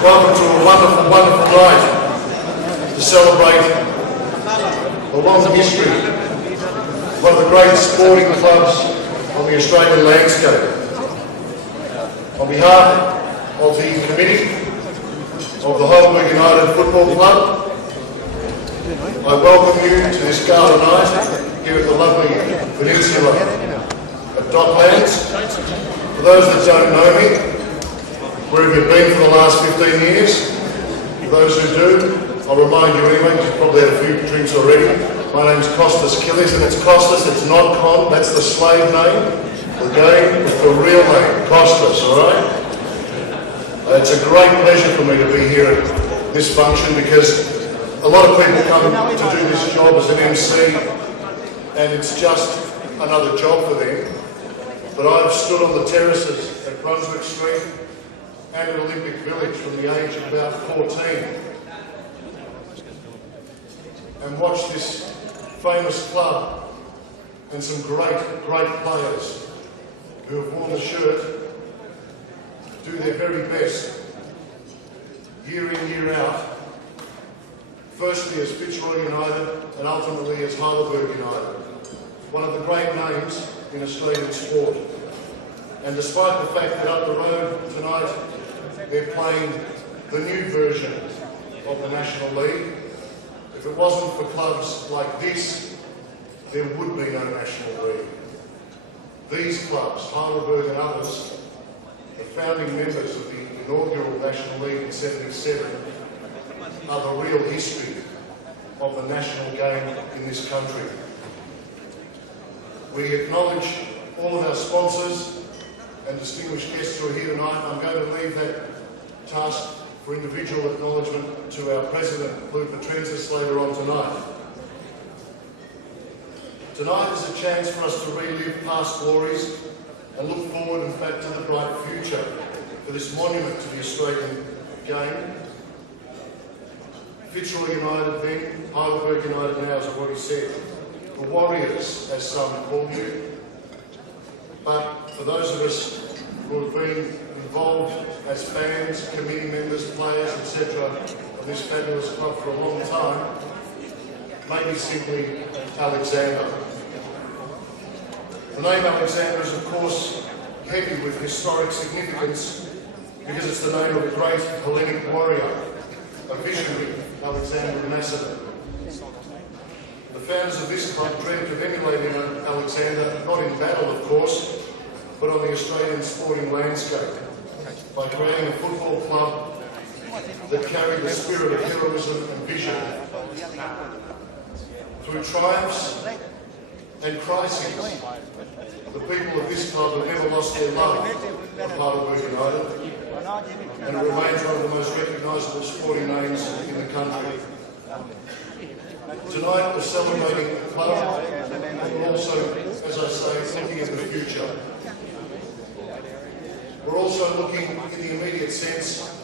Welcome to a wonderful, wonderful night to celebrate a long history, one of the greatest sporting clubs on the Australian landscape. On behalf of the committee of the Heidelberg United Football Club, I welcome you to this gala night here at the lovely peninsula of Docklands. For those that don't know me, where have you been for the last 15 years? For those who do, I'll remind you anyway, you've probably had a few drinks already. My name's Costas Killis, and it's Costas, it's not Con, that's the slave name. The game is the real name, Costas, alright? It's a great pleasure for me to be here at this function because a lot of people come to do this job as an MC and it's just another job for them. But I've stood on the terraces at Brunswick Street and at Olympic Village from the age of about 14 and watched this famous club and some great players who have worn the shirt do their very best year in, year out, firstly as Fitzroy United and ultimately as Heidelberg United, one of the great names in Australian sport. And despite the fact that up the road tonight they're playing the new version of the National League, if it wasn't for clubs like this, there would be no National League. These clubs, Heidelberg and others, the founding members of the inaugural National League in '77, are the real history of the national game in this country. We acknowledge all of our sponsors and distinguished guests who are here tonight. I'm going to leave that task for individual acknowledgement to our President, Lou Petrensis, later on tonight. Tonight is a chance for us to relive past glories and look forward, in fact, to the bright future for this monument to the Australian game. Fitzroy United then, Heidelberg United now, as I've already said. The Warriors, as some call you. But for those of us who have been involved as fans, committee members, players, etc. of this fabulous club for a long time, maybe simply Alexander. The name Alexander is, of course, heavy with historic significance because it's the name of a great Hellenic warrior, a visionary, Alexander the Macedon. The founders of this club dreamt of emulating Alexander, not in battle, of course, but on the Australian sporting landscape, by creating a football club that carried the spirit of heroism and vision. Through triumphs and crises, the people of this club have never lost their love of Heidelberg United, and it remains one of the most recognisable sporting names in the country. Tonight we're celebrating the club, and we're also, as I say, looking at the future. We're also looking, in the immediate sense,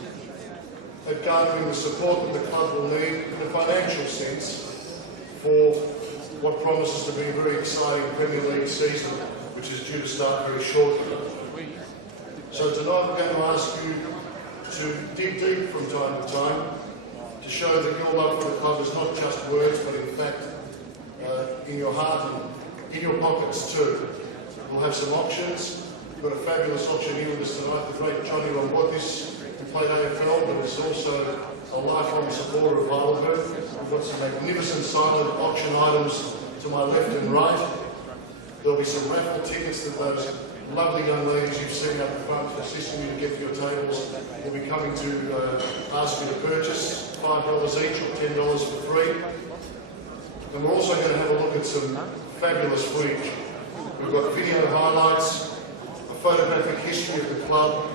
at garnering the support that the club will need in a financial sense for what promises to be a very exciting Premier League season, which is due to start very shortly. So tonight we're going to ask you to dig deep from time to time to show that your love for the club is not just words, but in fact in your heart and in your pockets too. We'll have some auctions. We've got a fabulous auctioneer with us tonight, the great Johnny Rombotis, who played AFL, but is also a lifelong supporter of Heidelberg. We've got some magnificent silent auction items to my left and right. There'll be some raffle tickets that those lovely young ladies you've seen up the front assisting you to get to your tables will be coming to ask you to purchase, $5 each or $10 for free. And we're also going to have a look at some fabulous footage. We've got video highlights, a photographic history of the club,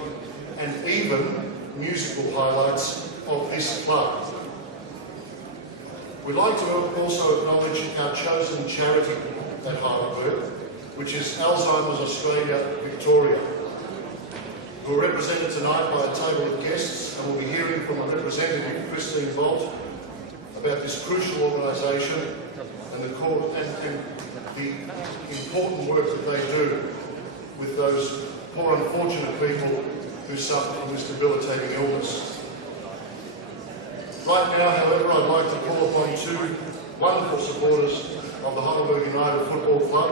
and even musical highlights of this club. We'd like to also acknowledge our chosen charity at Heidelberg, which is Alzheimer's Australia Victoria, who are represented tonight by a table of guests, and we'll be hearing from a representative, Christine Bolt, about this crucial organisation and the important work that they do with those poor unfortunate people who suffer from this debilitating illness. Right now, however, I'd like to call upon two wonderful supporters of the Heidelberg United Football Club,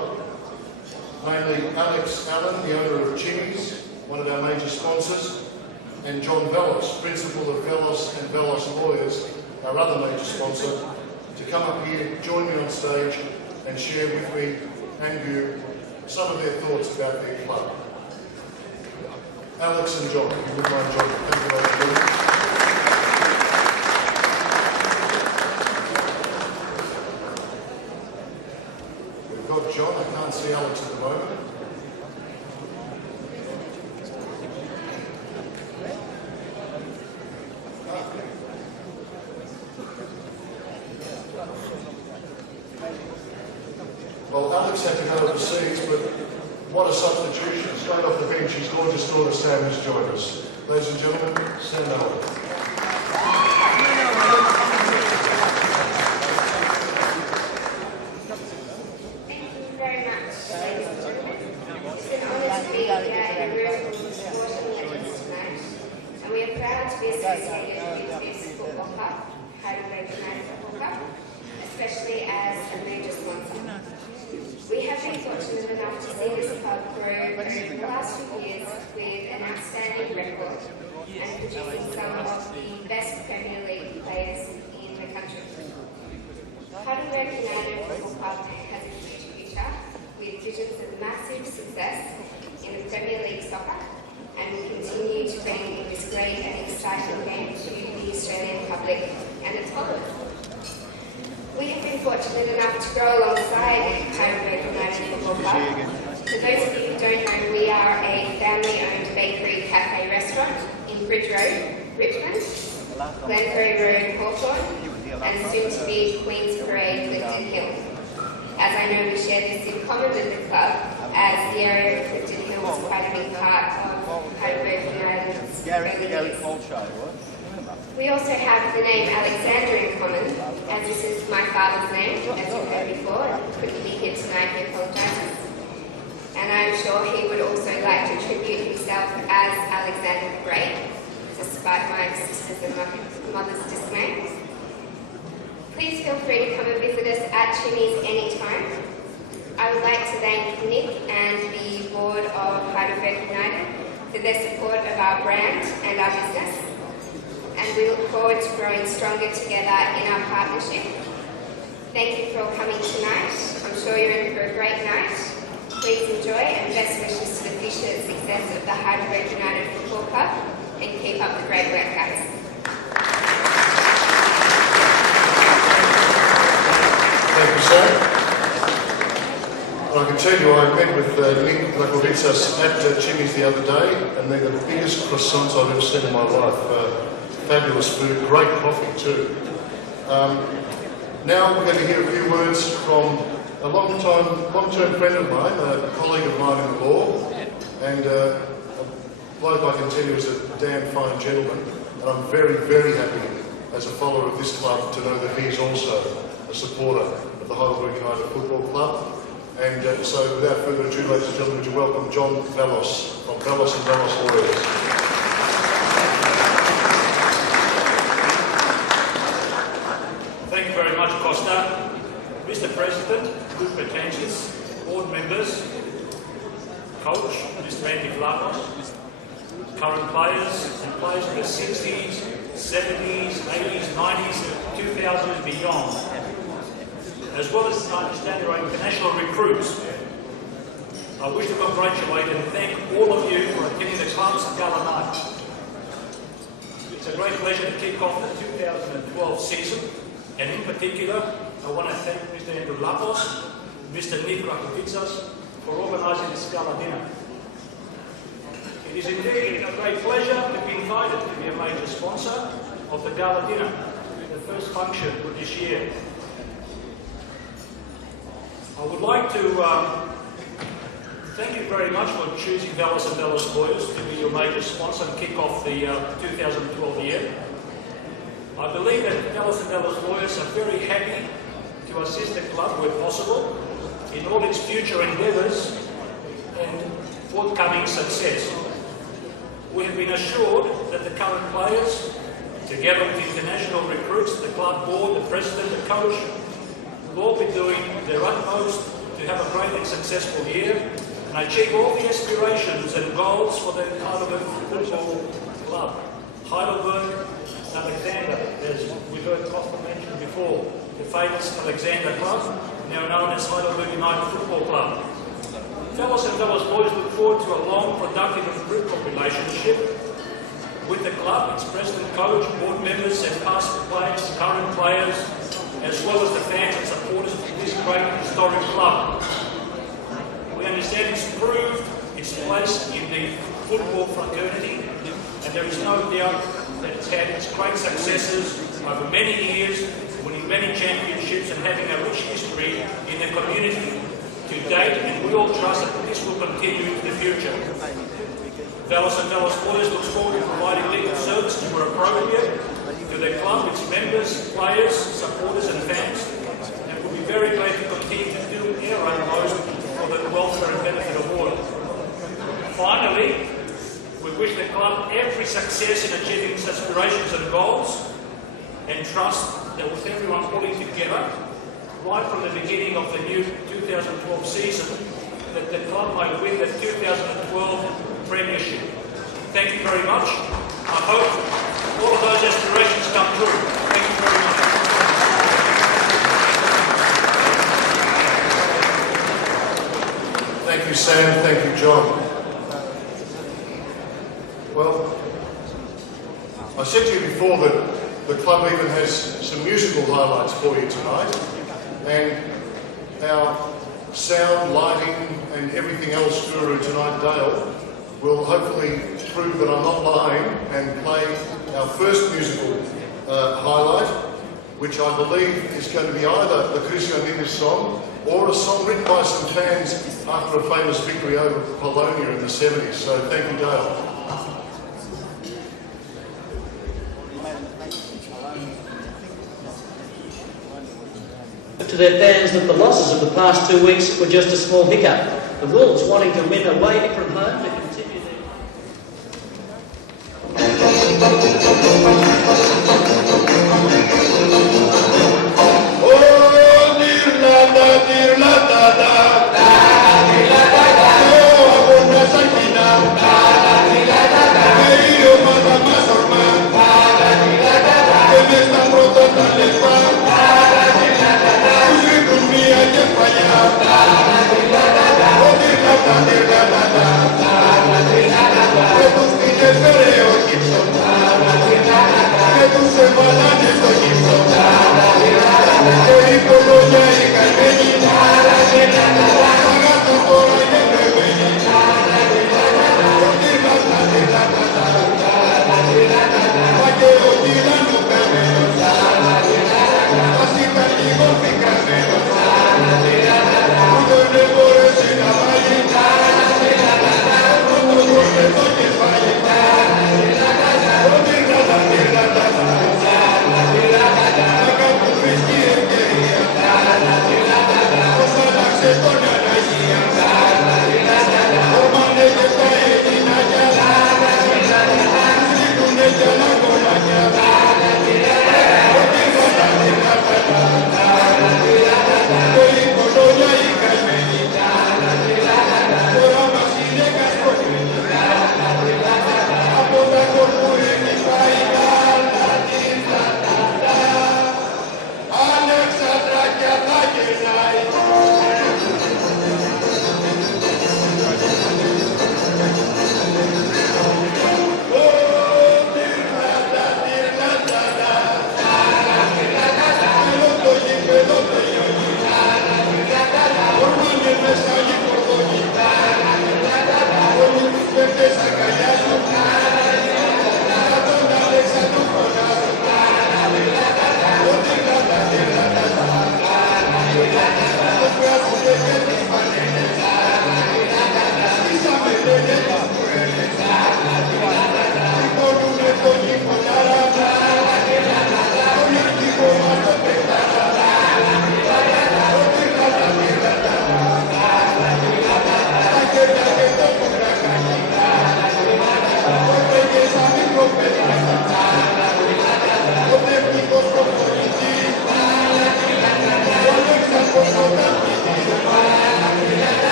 namely Alex Allen, the owner of Chimmy's, one of our major sponsors, and John Velos, principal of Velos and Velos Lawyers, our other major sponsor, to come up here, join me on stage and share with me and you some of their thoughts about their club. Alex and John, if you would mind, John, thank you very much. We've got John, I can't see Alex at the moment. Well, Alex had to go overseas, but what a substitution. Straight off the bench, his gorgeous daughter Sam has joined us. Ladies and gentlemen, Sam Allen. Thank you very much, ladies and gentlemen. It's an honour to be here in a room full of sporting legends tonight, and we are proud to be associated with this football club, Heidelberg United Football Club, especially as a major sponsor. We have been fortunate enough to see this club grow over the last few years with an outstanding record and producing some of the best Premier League players in the country. Heidelberg United Football Club has a huge future with visions of massive success in the Premier League soccer, and will continue to bring this great and exciting game to the Australian public and its followers. We have been been fortunate enough to grow alongside Heidelberg United Football Club. For those of you who don't know, we are a family-owned bakery, cafe, restaurant in Bridge Road, Richmond, Glenferrie Road, Hawthorn, and soon to be Queen's Parade, Clifton Hill. As I know, we share this in common with the club, as the area of Clifton Hill is quite a big part of Heidelberg United's families. We also have the name Alexander in common, as this is my father's name, as you heard before, and couldn't be here tonight, he apologises. And I'm sure he would also like to attribute himself as Alexander the Great, despite my sisters and my mother's dismay. Please feel free to come and visit us at Chimmy's anytime. I would like to thank Nick and the board of Heidelberg United for their support of our brand and our business. And we look forward to growing stronger together in our partnership. Thank you for all coming tonight. I'm sure you're in for a great night. Please enjoy, and best wishes to the future success of the Heidelberg United Football Club, and keep up the great work, guys. Thank you, sir. I can tell you, I met with Nick Lakovitsas at Chimmy's the other day, and they're the biggest croissants I've ever seen in my life. Fabulous food, great coffee too. Now we're going to hear a few words from a long-term friend of mine, a colleague of mine in the law, and a bloke I can tell you is a damn fine gentleman, and I'm very, very happy as a follower of this club to know that he is also a supporter of the Heidelberg United Football Club. And so without further ado, ladies and gentlemen, would you welcome John Vallos from Vallos and Vallos Lawyers. Thank you very much, Costa. Mr. President, good pretentious, board members, coach, Mr. Andy Vlachos, current players and players in the 60s, 70s, 80s, 90s, 2000s and beyond, as well as, I understand, there are international recruits. I wish to congratulate and thank all of you for attending the club's gala night. It's a great pleasure to kick off the 2012 season, and in particular, I want to thank Mr. Andrew Lapos, Mr. Nick Rakovitsas for organising this gala dinner. It is indeed a great pleasure to be invited to be a major sponsor of the gala dinner, the first function for this year. I would like to thank you very much for choosing Vallos and Vallos Lawyers to be your major sponsor and kick off the 2012 year. I believe that Vallos and Vallos Lawyers are very happy to assist the club where possible in all its future endeavours and forthcoming success. We have been assured that the current players, together with the international recruits, the club board, the president, the coach, will all be doing their utmost to have a great and successful year and achieve all the aspirations and goals for the Heidelberg Football Club. Heidelberg, Alexander, as we heard Costa mention before, the famous Alexander Club, now known as Heidelberg United Football Club. Vallos and Vallos Lawyers look forward to a long, productive and fruitful relationship with the club, its president, coach, board members and past players, current players, as well as the fans and supporters of this great historic club. We understand it's proved its place in the football fraternity, and there is no doubt that it's had its great successes over many years, winning many championships and having a rich history in the community to date, and we all trust that this will continue into the future. Vallos and Vallos Lawyers looks forward to providing legal services where appropriate to the club, its members, players, supporters and fans, and we'll be very glad to continue to do our utmost for the welfare and benefit of all. Finally, we wish the club every success in achieving its aspirations and goals, and trust that with everyone pulling together, right from the beginning of the new 2012 season, that the club might win the 2012 Premiership. Thank you very much. I hope all of those aspirations come true. Thank you very much. Thank you, Sam. Thank you, John. Well, I said to you before that the club even has some musical highlights for you tonight. and our sound, lighting and everything else guru tonight, Dale, will hopefully prove that I'm not lying and play our first musical highlight, which I believe is going to be either the Christianides song or a song written by some fans after a famous victory over Polonia in the 70s. So thank you, Dale. To their fans that the losses of the past 2 weeks were just a small hiccup. The Wolves wanting to win away from home to continue their...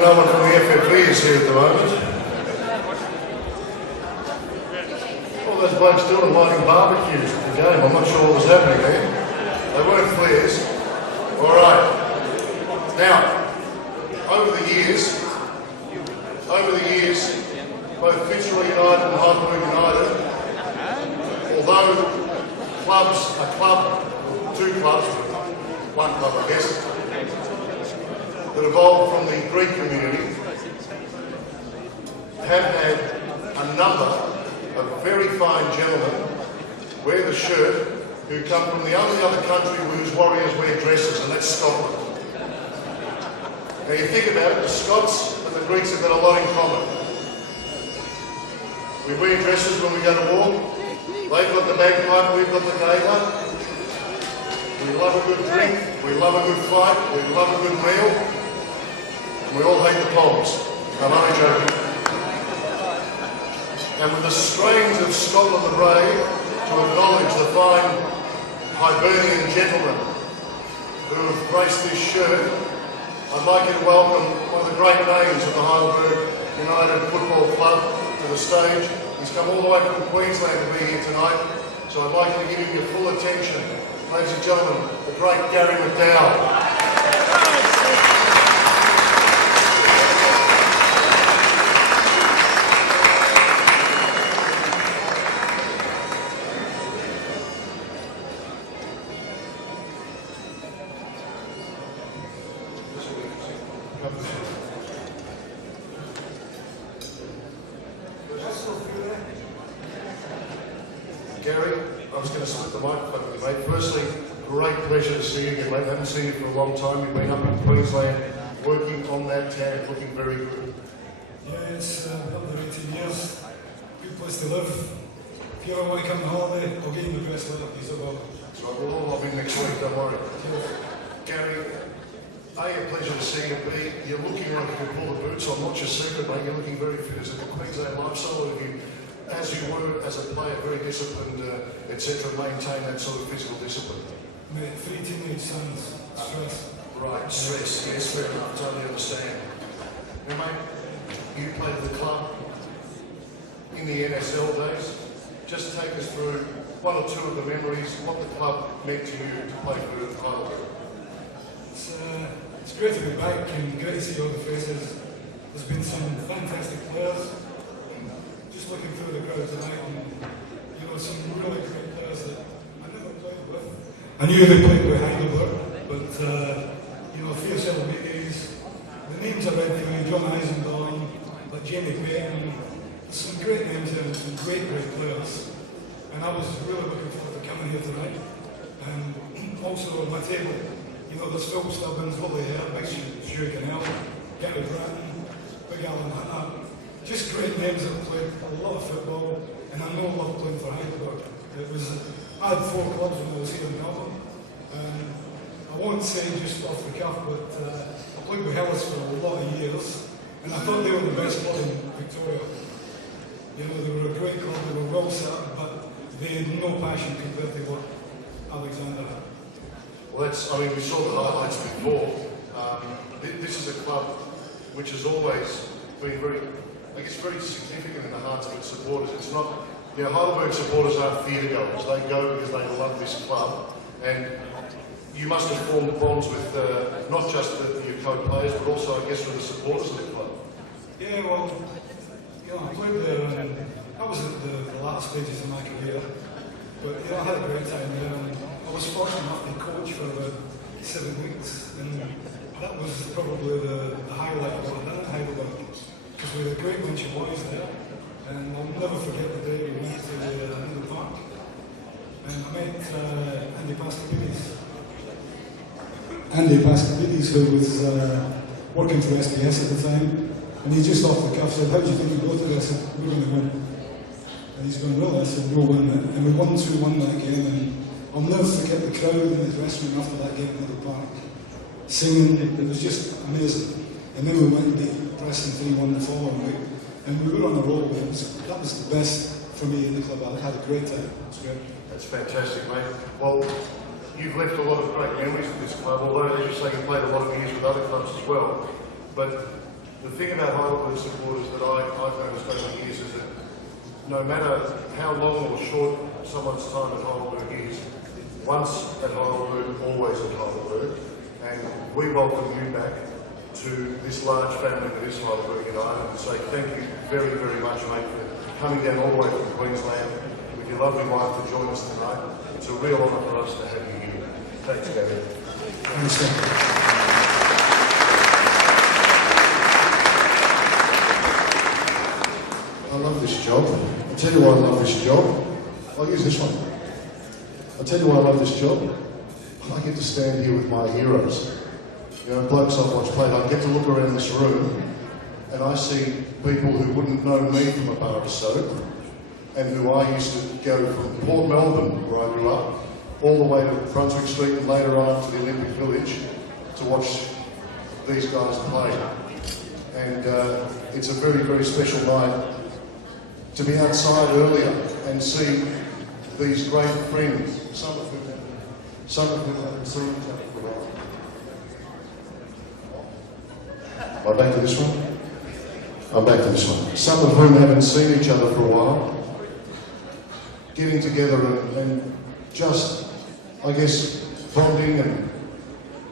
No one from the FFV is here at the moment. All those blokes doing lighting barbecues at the game. I'm not sure what was happening there. They weren't flares. All right. Now, over the years, both Fitzroy United and Heidelberg United, although clubs, a club, two clubs, one club I guess, that evolved from the Greek community, have had a number of very fine gentlemen wear the shirt who come from the only other country whose warriors wear dresses, and that's Scotland. Now you think about it, the Scots and the Greeks have got a lot in common. We wear dresses when we go to war. They've got the bagpipe, we've got the gaiter. We love a good drink, we love a good fight, we love a good meal. We all hate the Poles. I'm only joking. And with the strains of Scotland the Brave to acknowledge the fine Hibernian gentlemen who have graced this shirt, I'd like you to welcome one of the great names of the Heidelberg United Football Club, to the stage. He's come all the way from Queensland to be here tonight, so I'd like you to give him your full attention. Ladies and gentlemen, the great Gary McDowell. Gary, I was going to split the microphone with you, mate. Firstly, great pleasure to see you again, mate. Haven't seen you for a long time. You've been up in Queensland working on that tank, looking very good. Yeah, it's up there 18 years. Good place to live. If you ever want to come on holiday, I'll get you the best letter piece of all. That's right, we'll all love you next week, don't worry. Gary, A, a pleasure to see you. B, you're looking like you can pull the boots on. What's your secret, mate? You're looking very fit. Is it the Queensland lifestyle? Have you, as you were as a player, very disciplined, etc., maintain that sort of physical discipline? Mate, 3 teenage sons, stress. Right, stress, yes, fair enough, totally understand. Now, mate, you played for the club in the NSL days. Just take us through one or two of the memories, what the club meant to you to play for Heidelberg. It's great to be back and great to see all the faces. There's been some fantastic players. Just looking through the crowd tonight, and you know, some really great players that I never played with. I knew they played with Heidelberg, but you know, fierce celebrities. The names I've read anyway, John Eisenborn, like Jamie Payton. There's some great names there and some great players. And I was really looking forward to coming here tonight. And also on my table, you know, there's Phil Stubbins, Willie Hare, Big Stuart Canal, Gary Bratton, Big Alan Hunter. Just great names that played a lot of football, and I know I love playing for Heidelberg. I had 4 clubs when I was here in Melbourne. I won't say just off the cuff, but I played with Hellas for a lot of years, and I thought they were the best club in Victoria. You know, they were a great club, they were well set up, but they had no passion compared to what Alexander had. Well, I mean, we saw the highlights before. This is a club which has always been very significant in the hearts of its supporters. It's not, you know, Heidelberg supporters aren't theatre goers. They go because they love this club. And you must have formed bonds with not just your co-players, but also, I guess, with the supporters of the club. Yeah, well, you know, I played there, and I was at the latter stages of my career. But, you know, I had a great time there, and I was fortunate enough to coach for about 7 weeks. And that was probably the highlight of what I done at Heidelberg. Because we had a great bunch of boys there, and I'll never forget the day we went to the park. And I met Andy Pascalidis, who was working for SBS at the time, and he just off the cuff said, "How do you think we go to this?" I said, "We're going to win." And he's going, "Really?" I said, "We'll win it." And we won 2-1 that game, and I'll never forget the crowd in the dressing room after that game at the park, singing. It was just amazing. And then we went and beat Preston 3-1 the following week, and we were on a roll. That was the best for me in the club. I had a great time. It was great. That's fantastic, mate. Well, you've left a lot of great memories with this club, although, as you say, you played a lot of years with other clubs as well. But the thing about Heidelberg supporters that I've noticed over the years is that no matter how long or short someone's time at Heidelberg is, once at Heidelberg, always at Heidelberg. And we welcome you back to this large family that is Heidelberg United, and say thank you very, very much, mate, for coming down all the way from Queensland with your lovely wife to join us tonight. It's a real honour for us to have you here. Thanks, Gary. Thanks, sir. I love this job. I'll tell you why I love this job. I'll use this one. I'll tell you why I love this job. I get to stand here with my heroes. You know, blokes I've watched play. I get to look around this room and I see people who wouldn't know me from a bar of soap, and who I used to go from Port Melbourne, where I grew up, all the way to Brunswick Street and later on up to the Olympic Village to watch these guys play. And it's a very, very special night to be outside earlier and see these great friends, some of whom haven't seen each other for a while. Am I back to this one? I'm back to this one. Some of whom haven't seen each other for a while, getting together and just, I guess, bonding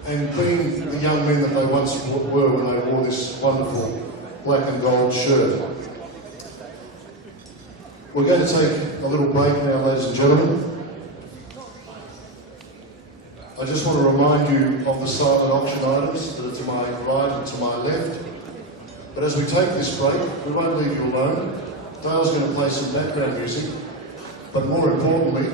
and being the young men that they once were when they wore this wonderful black and gold shirt. We're going to take a little break now, ladies and gentlemen. I just want to remind you of the silent auction items that are to my right and to my left. But as we take this break, we won't leave you alone. Dale's going to play some background music. But more importantly,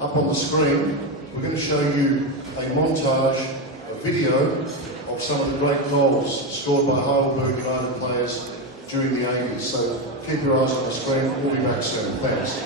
up on the screen, we're going to show you a montage, a video of some of the great goals scored by Heidelberg United players during the 80s. So keep your eyes on the screen. We'll be back soon. Thanks.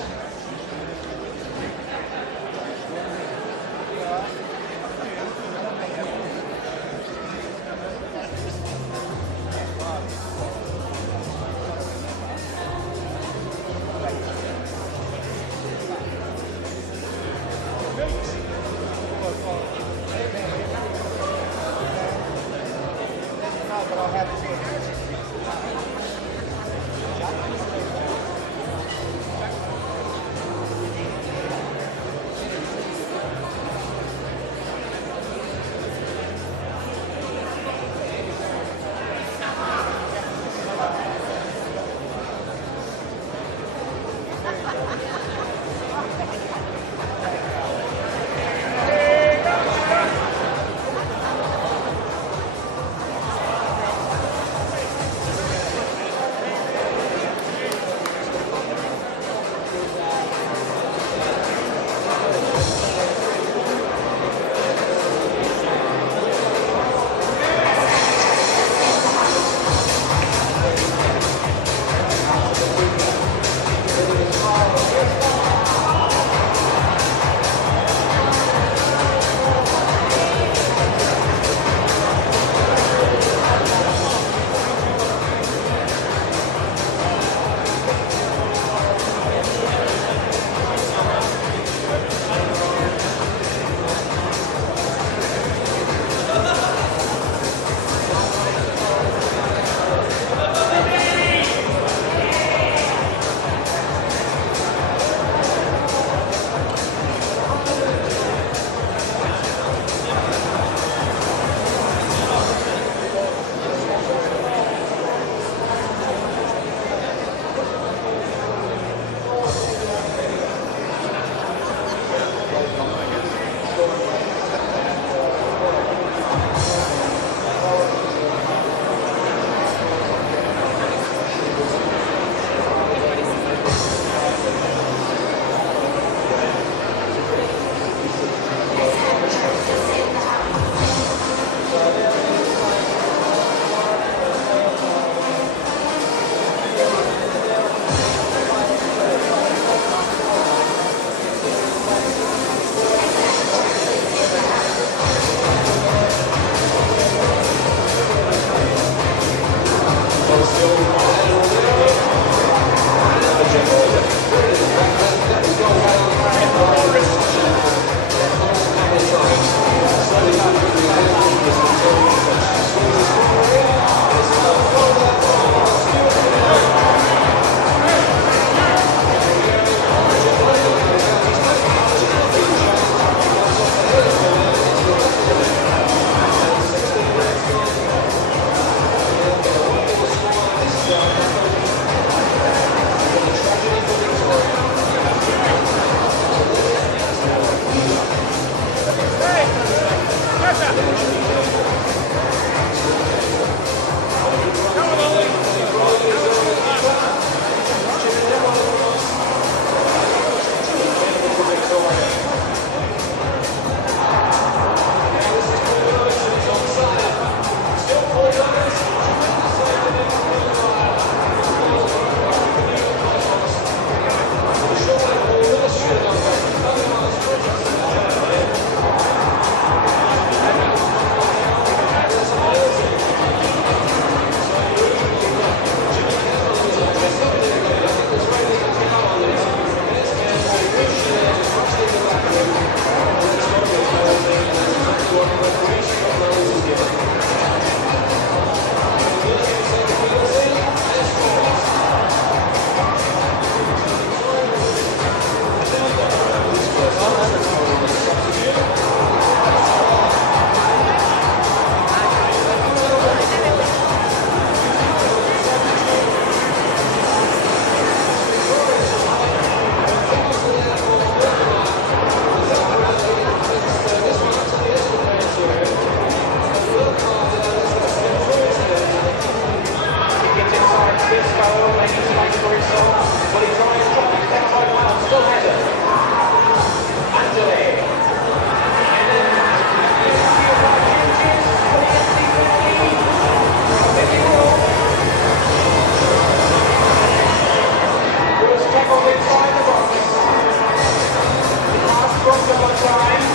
time.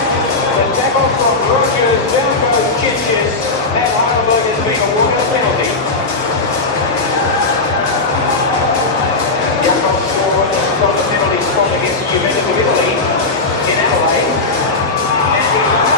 The tackle from Rogers, down goes Chipchis, and Heidelberg has been awarded a penalty. Young on score from the penalty spot against Juventus of Italy in Adelaide. And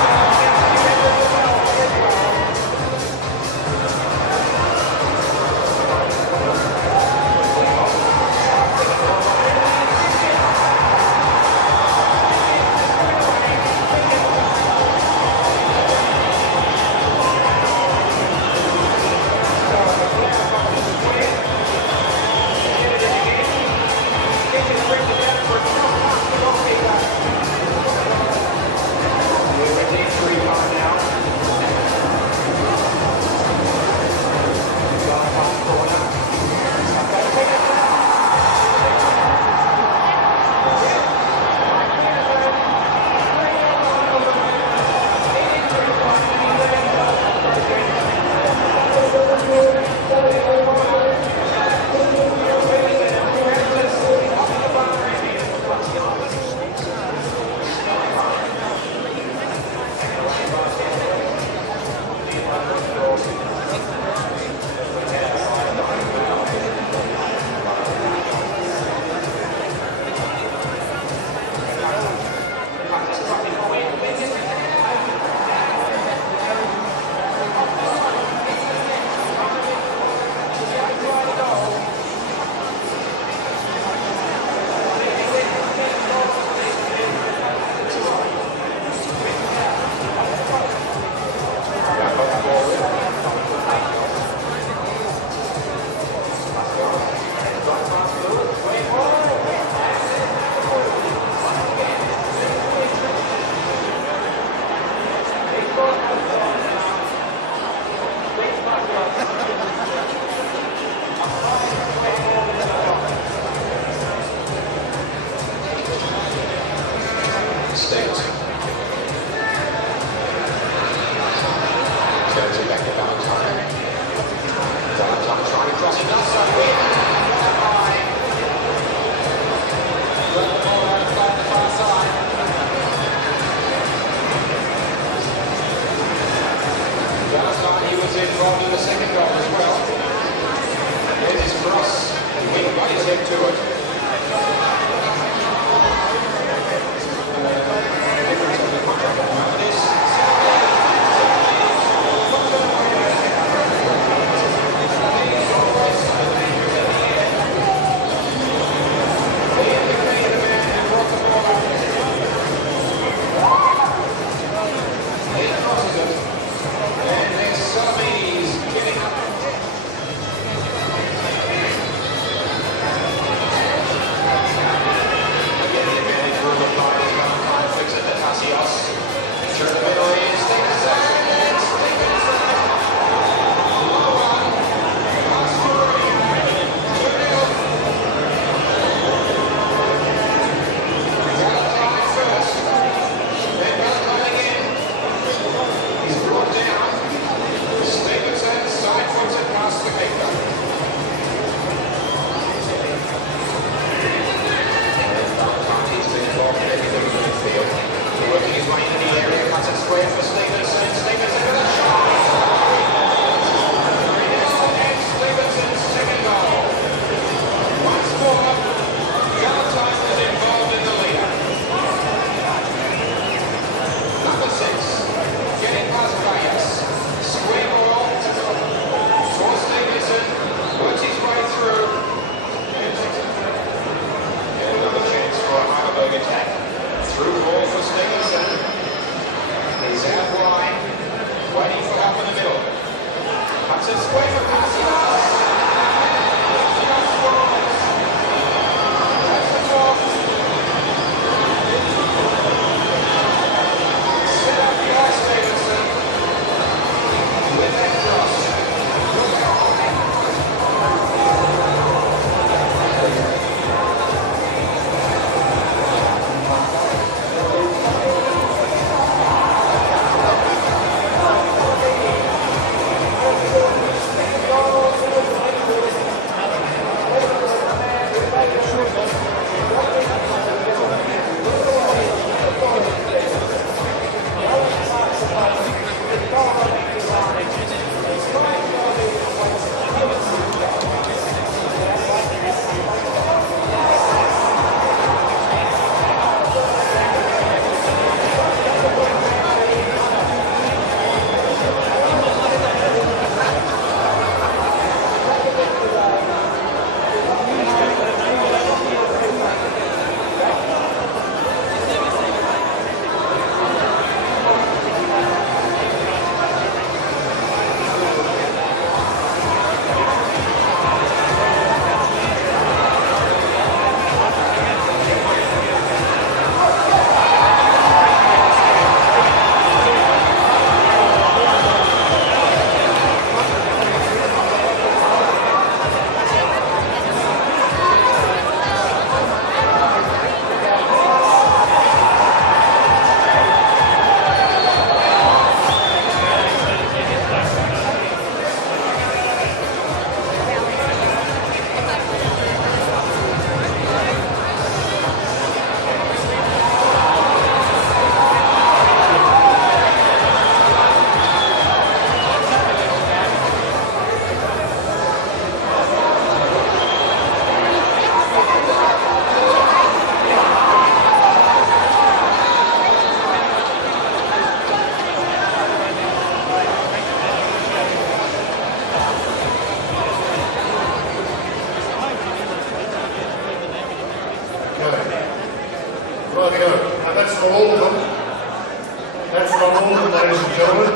That's not all of it, ladies and gentlemen.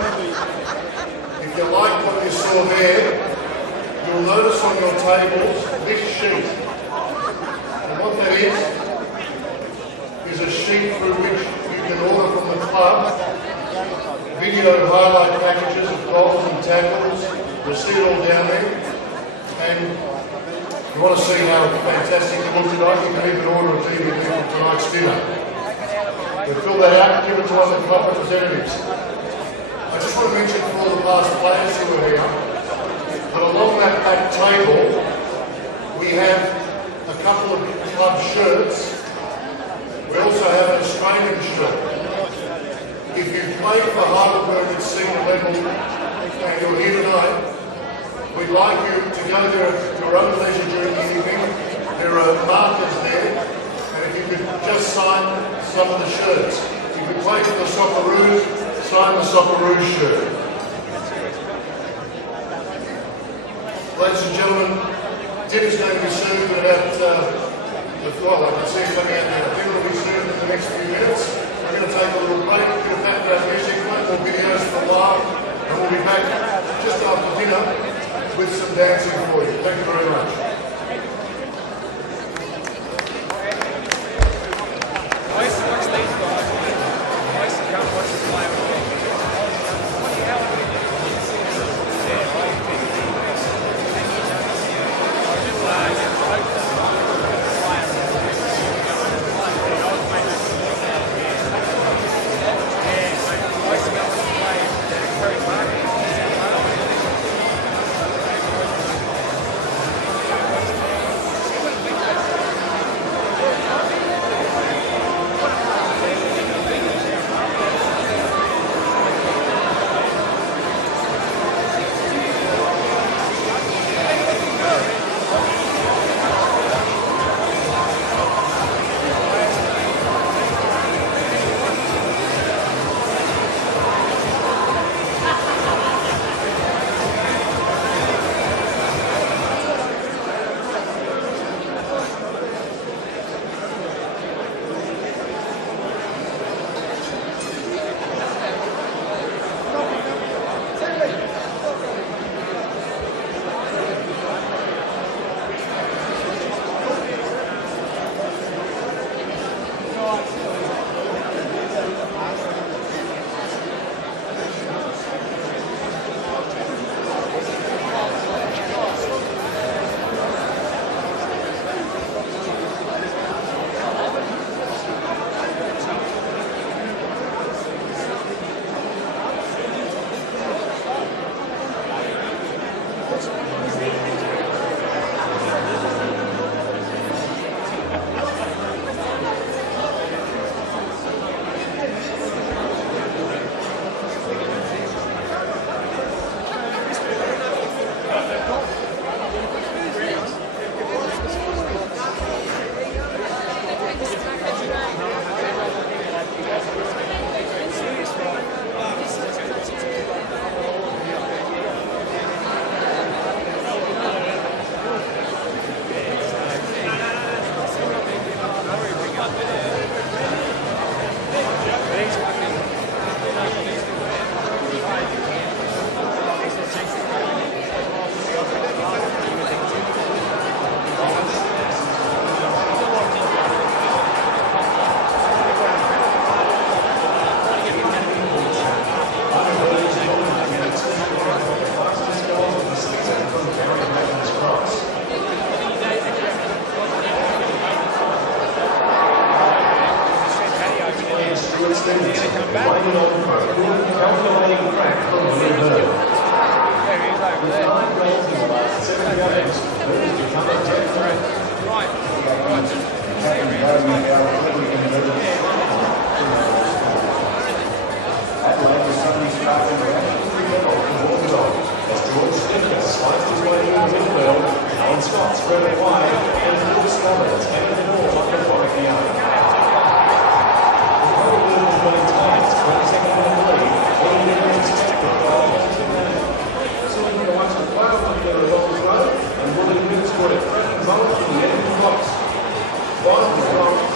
If you like what you saw there, you'll notice on your tables this sheet. And what that is a sheet through which you can order from the club video highlight packages of goals and tackles. You'll see it all down there. And if you want to see how fantastic it looks tonight, you can even order a DVD for tonight's dinner. We'll fill that out and give it to other club representatives. I just want to mention for all the past players who are here, that along that back table, we have a couple of club shirts. We also have an Australian shirt. If you've played for Heidelberg at senior level and you're here tonight, we'd like you to go there at your own leisure during the evening. There are markers there, and if you could just sign some of the shirts. If you play for the Socceroos, sign the Socceroos shirt. Ladies and gentlemen, dinner's going to be served at about, well, I can see it coming out now. Dinner will be served in the next few minutes. We're going to take a little break, a bit of background music, play more videos for live, and we'll be back just after dinner with some dancing for you. Thank you very much. Watch these guys. I used to come watch them play.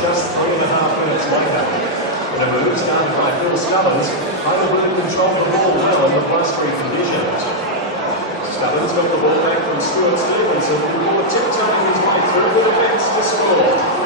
Just 3.5 minutes later, in a move started by Phil Scullins, Heidelberg control the ball now in the +3 condition. Stubbins got the ball back from Stuart Stevenson, who brought tiptoeing his way through the defence to score.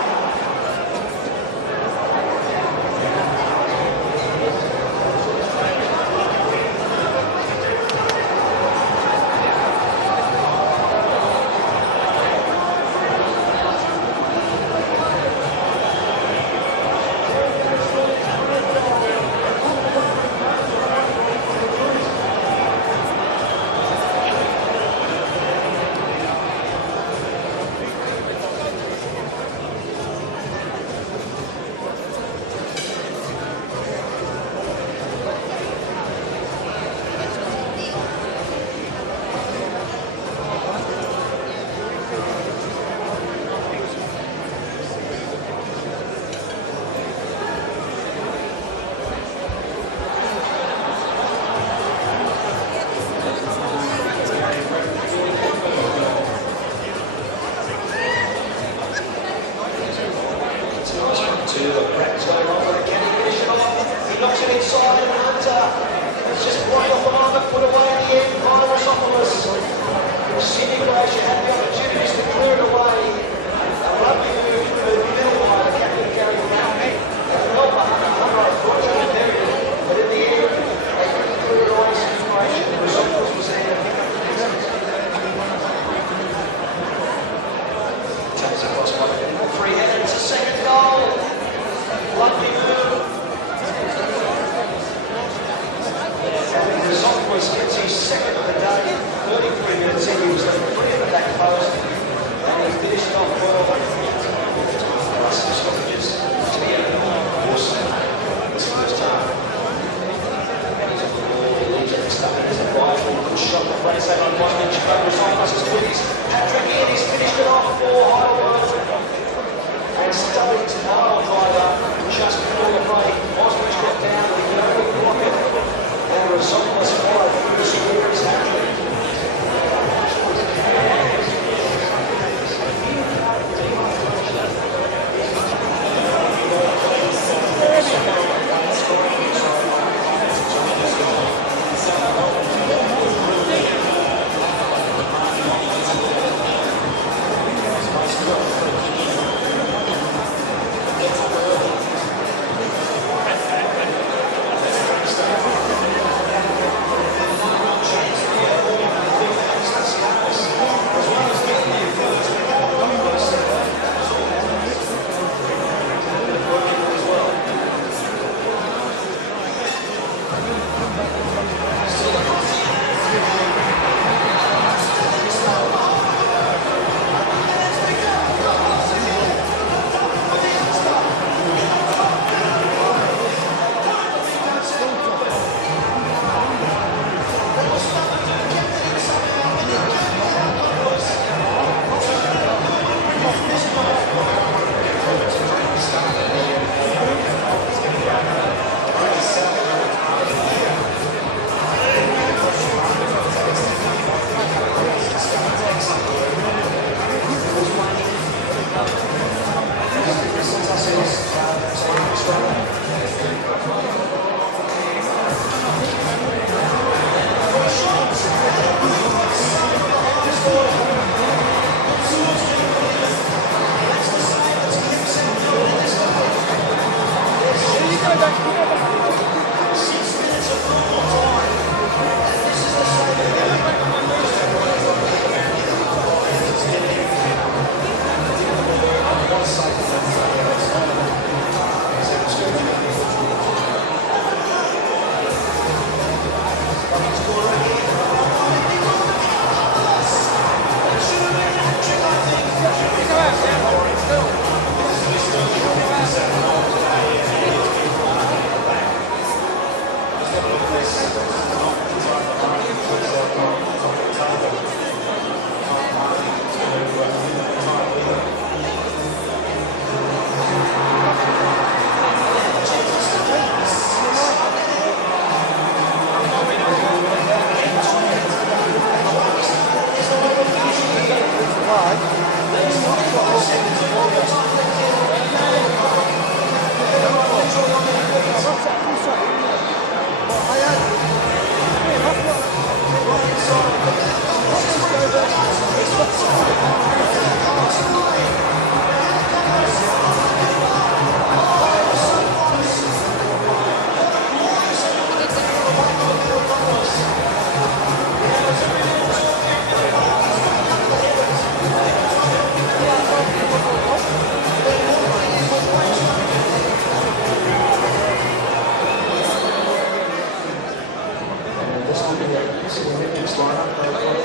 looking at this in the next lineup, they've got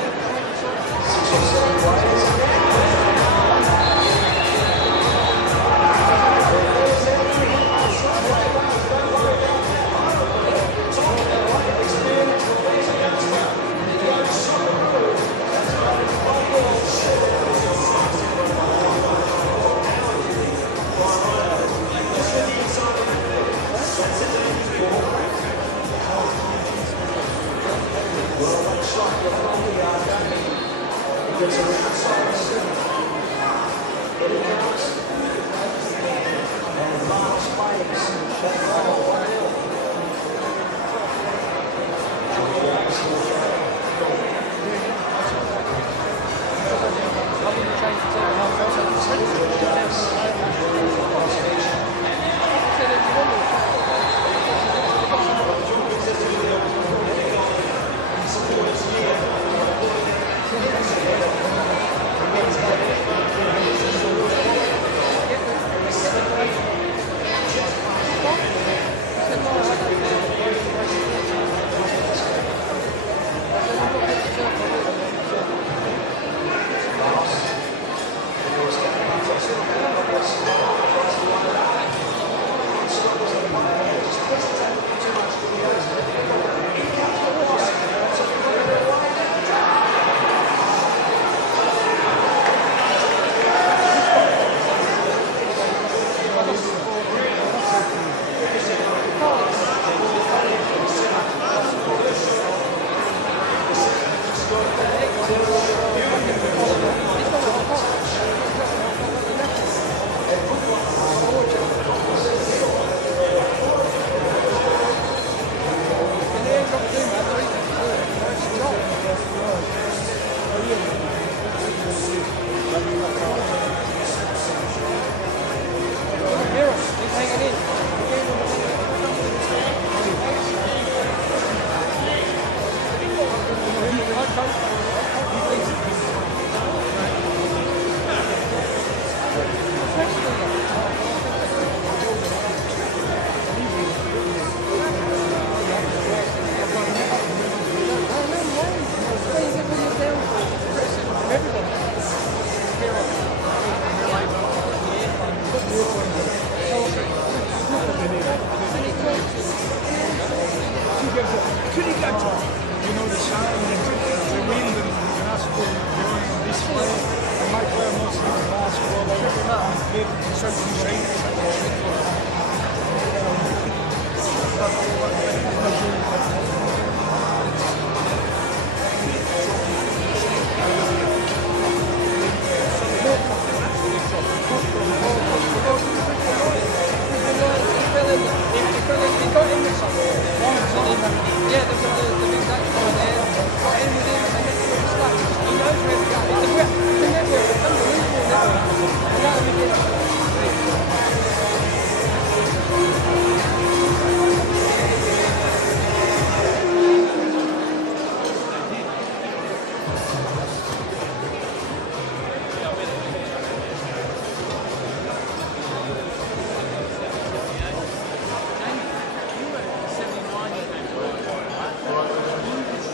6 or 7 players.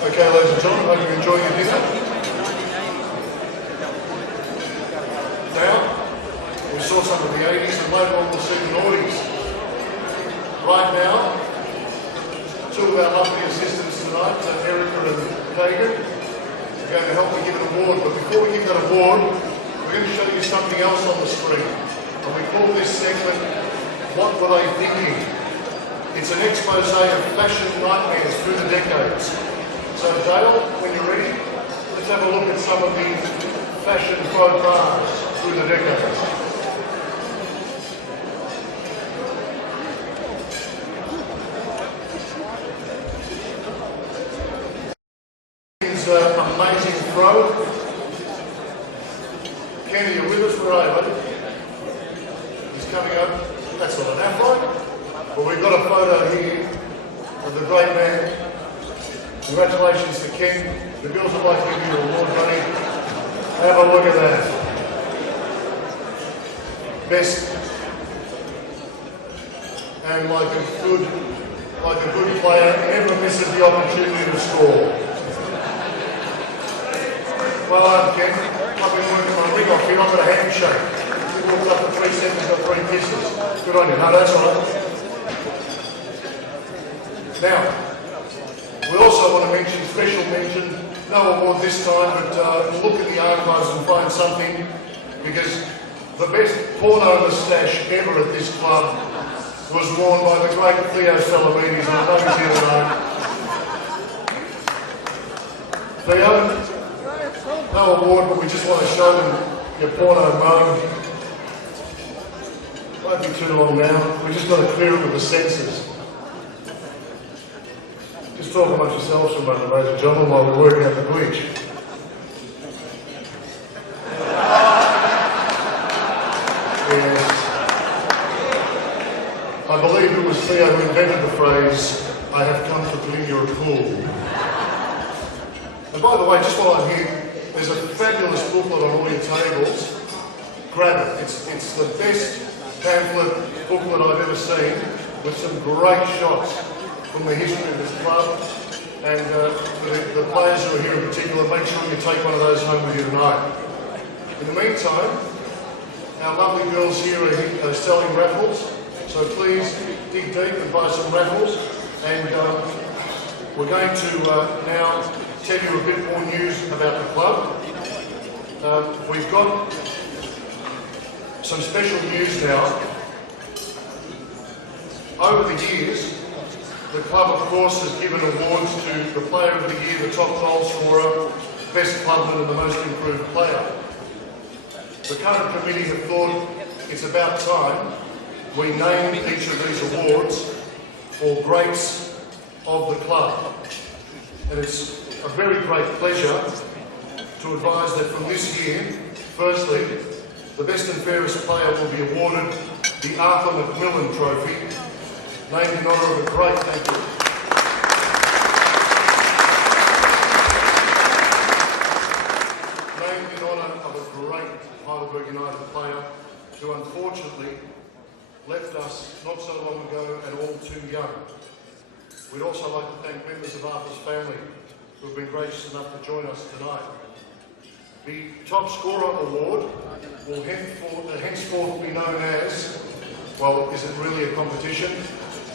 Okay, ladies and gentlemen, hope you enjoy your dinner. Now, we saw some of the 80s and later on we'll see the noughties. Right now, 2 of our lovely assistants tonight, Erica and Kagan, are going to help me give an award. But before we give that award, we're going to show you something else on the screen. And we call this segment, What Were They Thinking? It's an expose of fashion nightmares through the decades. So Dale, when you're ready, let's have a look at some of the fashion faux pas through the decades. His amazing throw. Kenny, you're with us? Where are you, buddy? He's coming up. That's not an afro. But we've got a photo here of the great man. Congratulations to Ken. The girls would like to give you an award, buddy. Have a look at that. Best. And like a good player, never misses misses the opportunity to score. Well done, Ken. I've been working my ring off here. I've got a handshake. He walked up for 3 seconds, got 3 kisses. Good on you. No, that's all right. Now, we also want to mention, special mention, no award this time, but look at the archives and find something, because the best porno moustache ever at this club was worn by the great Theo Salamides, and I know he's here tonight. Theo, no award, but we just want to show them your porno mode. Won't be too long now. We just got to clear it with the censors. Just talk amongst yourselves for a moment, ladies and gentlemen, while we're working out the glitch. Yes. I believe it was Theo who invented the phrase, "I have come to clean your pool." And by the way, just while I'm here, there's a fabulous booklet on all your tables. Grab it. It's the best pamphlet booklet I've ever seen, with some great shots from the history of this club, and for the players who are here in particular, make sure you take one of those home with you tonight. In the meantime, our lovely girls here are selling Raffles, so please dig deep and buy some Raffles, and we're going to now tell you a bit more news about the club. We've got some special news now. Over the years, the club, of course, has given awards to the Player of the Year, the top goal scorer, best clubman and the most improved player. The current committee have thought it's about time we name each of these awards for greats of the club. And it's a very great pleasure to advise that from this year, firstly, the best and fairest player will be awarded the Arthur Macmillan Trophy, named in honour of a great, thank you. Named in honour of a great Heidelberg United player who unfortunately left us not so long ago and all too young. We'd also like to thank members of Raffles' family who have been gracious enough to join us tonight. The Top Scorer Award will henceforth be known as, well, is it really a competition?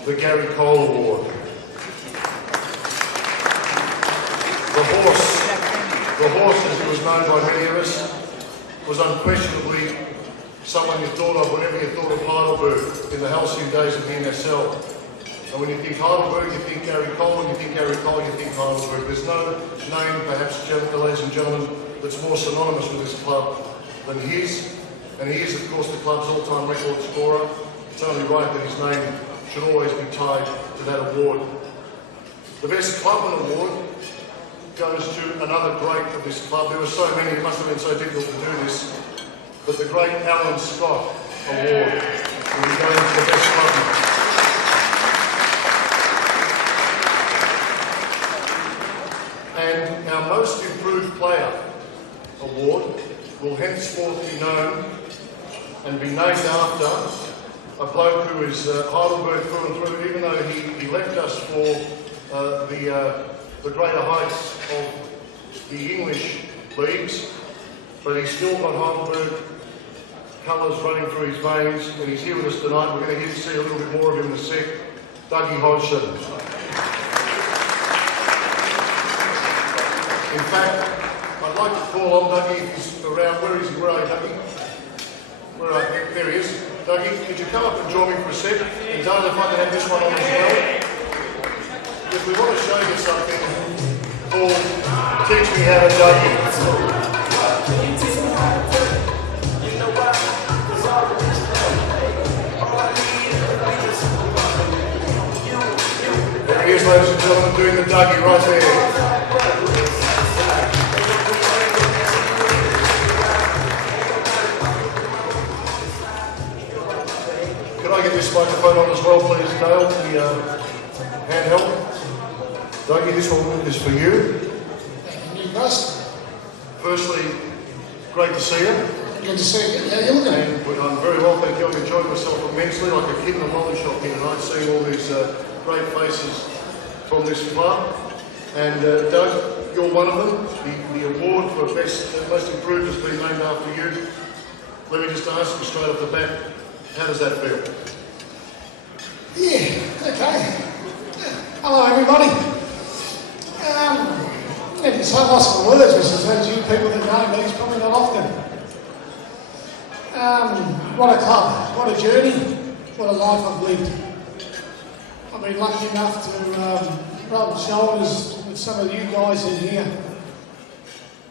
The Gary Cole Award. The horse, as it was known by many of us, was unquestionably someone you thought of whenever you thought of Heidelberg in the halcyon days of the NSL. And when you think Heidelberg, you think Gary Cole. When you think Gary Cole, you think Heidelberg. There's no name, perhaps, ladies and gentlemen, that's more synonymous with this club than his. And he is, of course, the club's all-time record scorer. It's only right that his name should always be tied to that award. The Best Clubman Award goes to another great of this club. There were so many, it must have been so difficult to do this, but the great Alan Scott Award will be going to the Best Clubman. And our Most Improved Player Award will henceforth be known and be named after a bloke who is Heidelberg through and through, even though he left us for the greater heights of the English leagues, but he's still got Heidelberg colours running through his veins, and he's here with us tonight. We're going to get to see a little bit more of him in a sec. Dougie Hodgson. In fact, I'd like to call on Dougie if he's around. Where is he? Where are you, Dougie? Where are you? There he is. Dougie, could you come up and join me for a sec? And Dale, if I can have this one on as well. If we want to show you something called Teach Me How to Dougie. There he is, ladies and gentlemen, doing the Dougie right there. Could I get this microphone on as well, please, Dale, the handheld? Dougie, this one is for you. Thank you, Russ. Firstly, great to see you. Good to see you. How are you looking? And I'm very well, thank you. I've enjoyed myself immensely, like a kid in a lolly shop here tonight, seeing all these great faces from this club. And Doug, you're one of them. The award for best, most improved has been named after you. Let me just ask you straight off the bat, how does that feel? Yeah, okay. Hello, everybody. It's so lost for words, Mrs. Those you people that know me, it's probably not often. What a club, what a journey, what a life I've lived. I've been lucky enough to rub shoulders with some of you guys in here.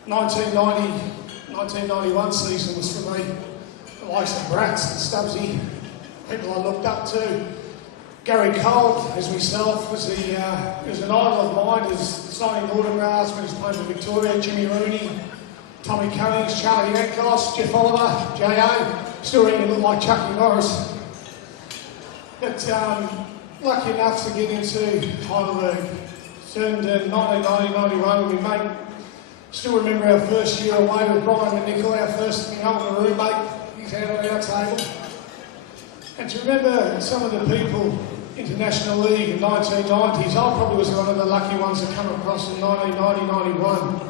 1991 season was for me. The likes of Brats and Stubbsy, people I looked up to. Gary Cole, as myself, was an idol of mine, as signing autographs when he was playing for Victoria. Jimmy Rooney, Tommy Cummings, Charlie Ankos, Jeff Oliver, J.O. Still really look like Chucky Norris. But lucky enough to get into Heidelberg. Turned in 1990-91 with my mate. Still remember our first year away with Brian McNichol, our first roommate. He's out on our table. And to remember some of the people, International League in 1990s, I probably was one of the lucky ones to come across in 1990-91.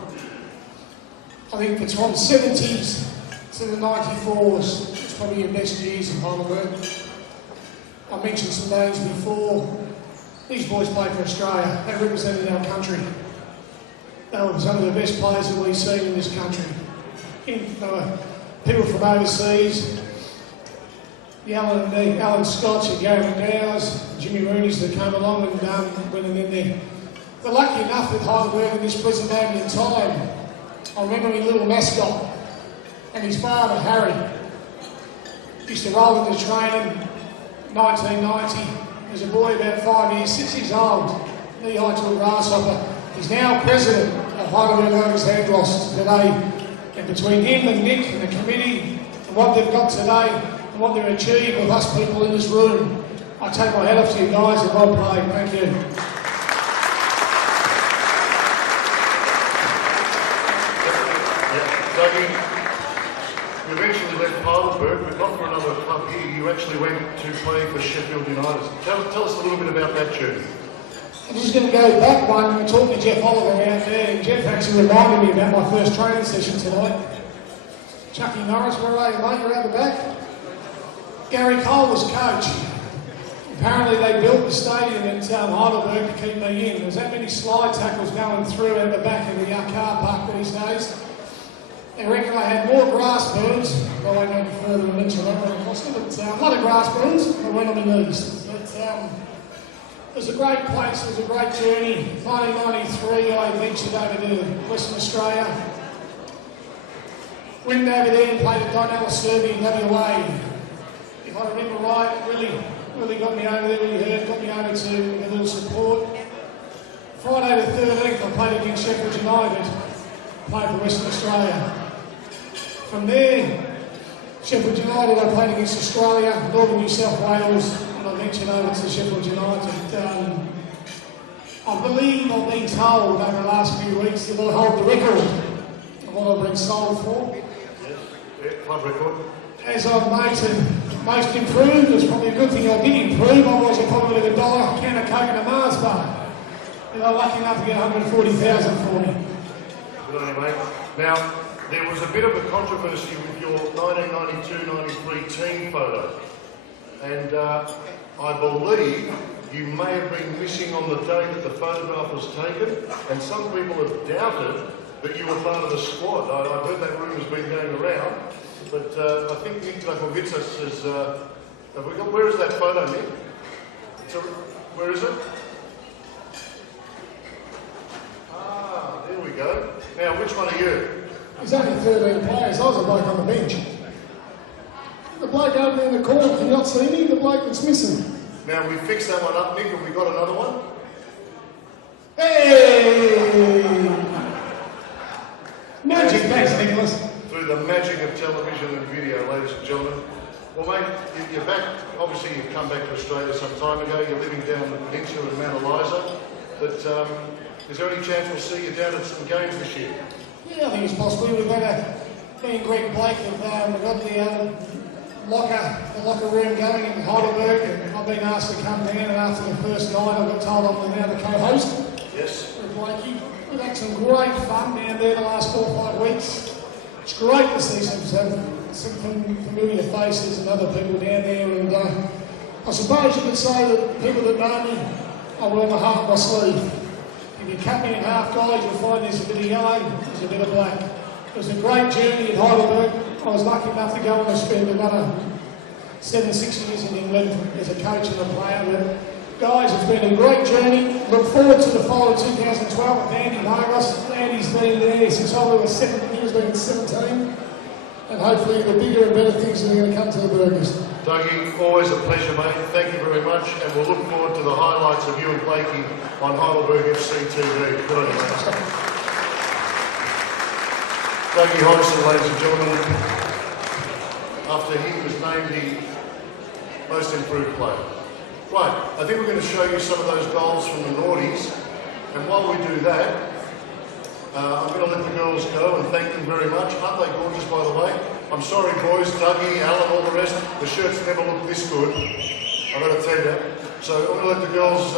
I think between the 70s to the 94s, it's probably your best years in Heidelberg. I mentioned some names before. These boys played for Australia. They represented our country. They were some of the best players that we've seen in this country. People from overseas, the Alan Scotts and Gary McDowell's, Jimmy Rooney's that came along and went in there. But lucky enough with Heidelberg in this present moment in time, I remember my little mascot and his father, Harry, used to roll into training 1990. As a boy about 5 years, 6 years old, knee-high to a grasshopper. He's now president of Heidelberg United today. And between him and Nick and the committee and what they've got today and what they've achieved with us people in this room, I take my hat off to you guys and well played. Thank you. Dougie, you eventually left Heidelberg, but not for another club here. You actually went to play for Sheffield United. Tell us a little bit about that journey. I'm just going to go back one and talk to Jeff Oliver out there. And Jeff actually reminded me about my first training session tonight. Chucky Norris, where are you, mate? You're out the back. Gary Cole was coach. Apparently they built the stadium in Heidelberg to keep me in. There was that many slide tackles going through out the back of the car park these days. They reckon I had more grass burns. I won't go any further than mention that when I lost it, but a lot of grass burns. I went on my knees. But it was a great place, it was a great journey. 1993, I ventured over to Western Australia. Went over there and played at Dynamo Serbia in WA. If I remember right, it really got me over there, got me over to a little support. Friday the 13th, I played against Sheffield United, played for Western Australia. From there, Sheffield United, I played against Australia, Northern New South Wales, and I ventured over to Sheffield United. I believe I've been told over the last few weeks that I hold the record of what I've been sold for. Yes, club record. As I've made most improved, it's probably a good thing I did improve, otherwise I probably would have $1 a can of Coke and a Mars bar. And I'm lucky enough to get $140,000 for me. Good on you, mate. Now, there was a bit of a controversy with your 1992-93 team photo. And I believe you may have been missing on the day that the photograph was taken, and some people have doubted that you were part of the squad. I've heard that rumour's been going around, but I think Nick Docklands says, have we got, where is that photo, Nick? Where is it? Ah, there we go. Now, which one are you? There's only 13 players. I was a bloke on the bench. The bloke over there in the corner, can you not see me? The bloke that's missing. Now, we fixed that one up, Nick. Have we got another one? Hey! Magic, thanks, Nicholas. Through the magic of television and video, ladies and gentlemen. Well, mate, you're back. Obviously, you've come back to Australia some time ago. You're living down the peninsula in Mount Eliza. But is there any chance we'll see you down at some games this year? Yeah, I think it's possible. We've got me and Greg Blake have got the locker room going in Heidelberg, and I've been asked to come down, and after the first night I got told I'm now the co-host. Yes. With Blakey. We've had some great fun down there the last 4 or 5 weeks. It's great to see some familiar faces and other people down there, and I suppose you could say that people that know me, I wear my heart on my sleeve. If you cut me in half, guys, you'll find there's a bit of yellow, there's a bit of black. It was a great journey in Heidelberg. I was lucky enough to go on and spend another 7-6 years in England as a coach and a player. But guys, it's been a great journey. Look forward to the final 2012 with Andy Margos. Andy's been there since I was 7, he was been 17. And hopefully the bigger and better things are going to come to the Burgers. Dougie, always a pleasure, mate. Thank you very much, and we'll look forward to the highlights of you and Blakey on Heidelberg FC TV. Good on you, mate. Dougie Hodgson, ladies and gentlemen, after he was named the most improved player. Right, I think we're going to show you some of those goals from the noughties, and while we do that, I'm going to let the girls go and thank them very much. Aren't they gorgeous, by the way? I'm sorry, boys, Dougie, Alan, all the rest, the shirts never look this good, I've got to tell you. So I'm going to let the girls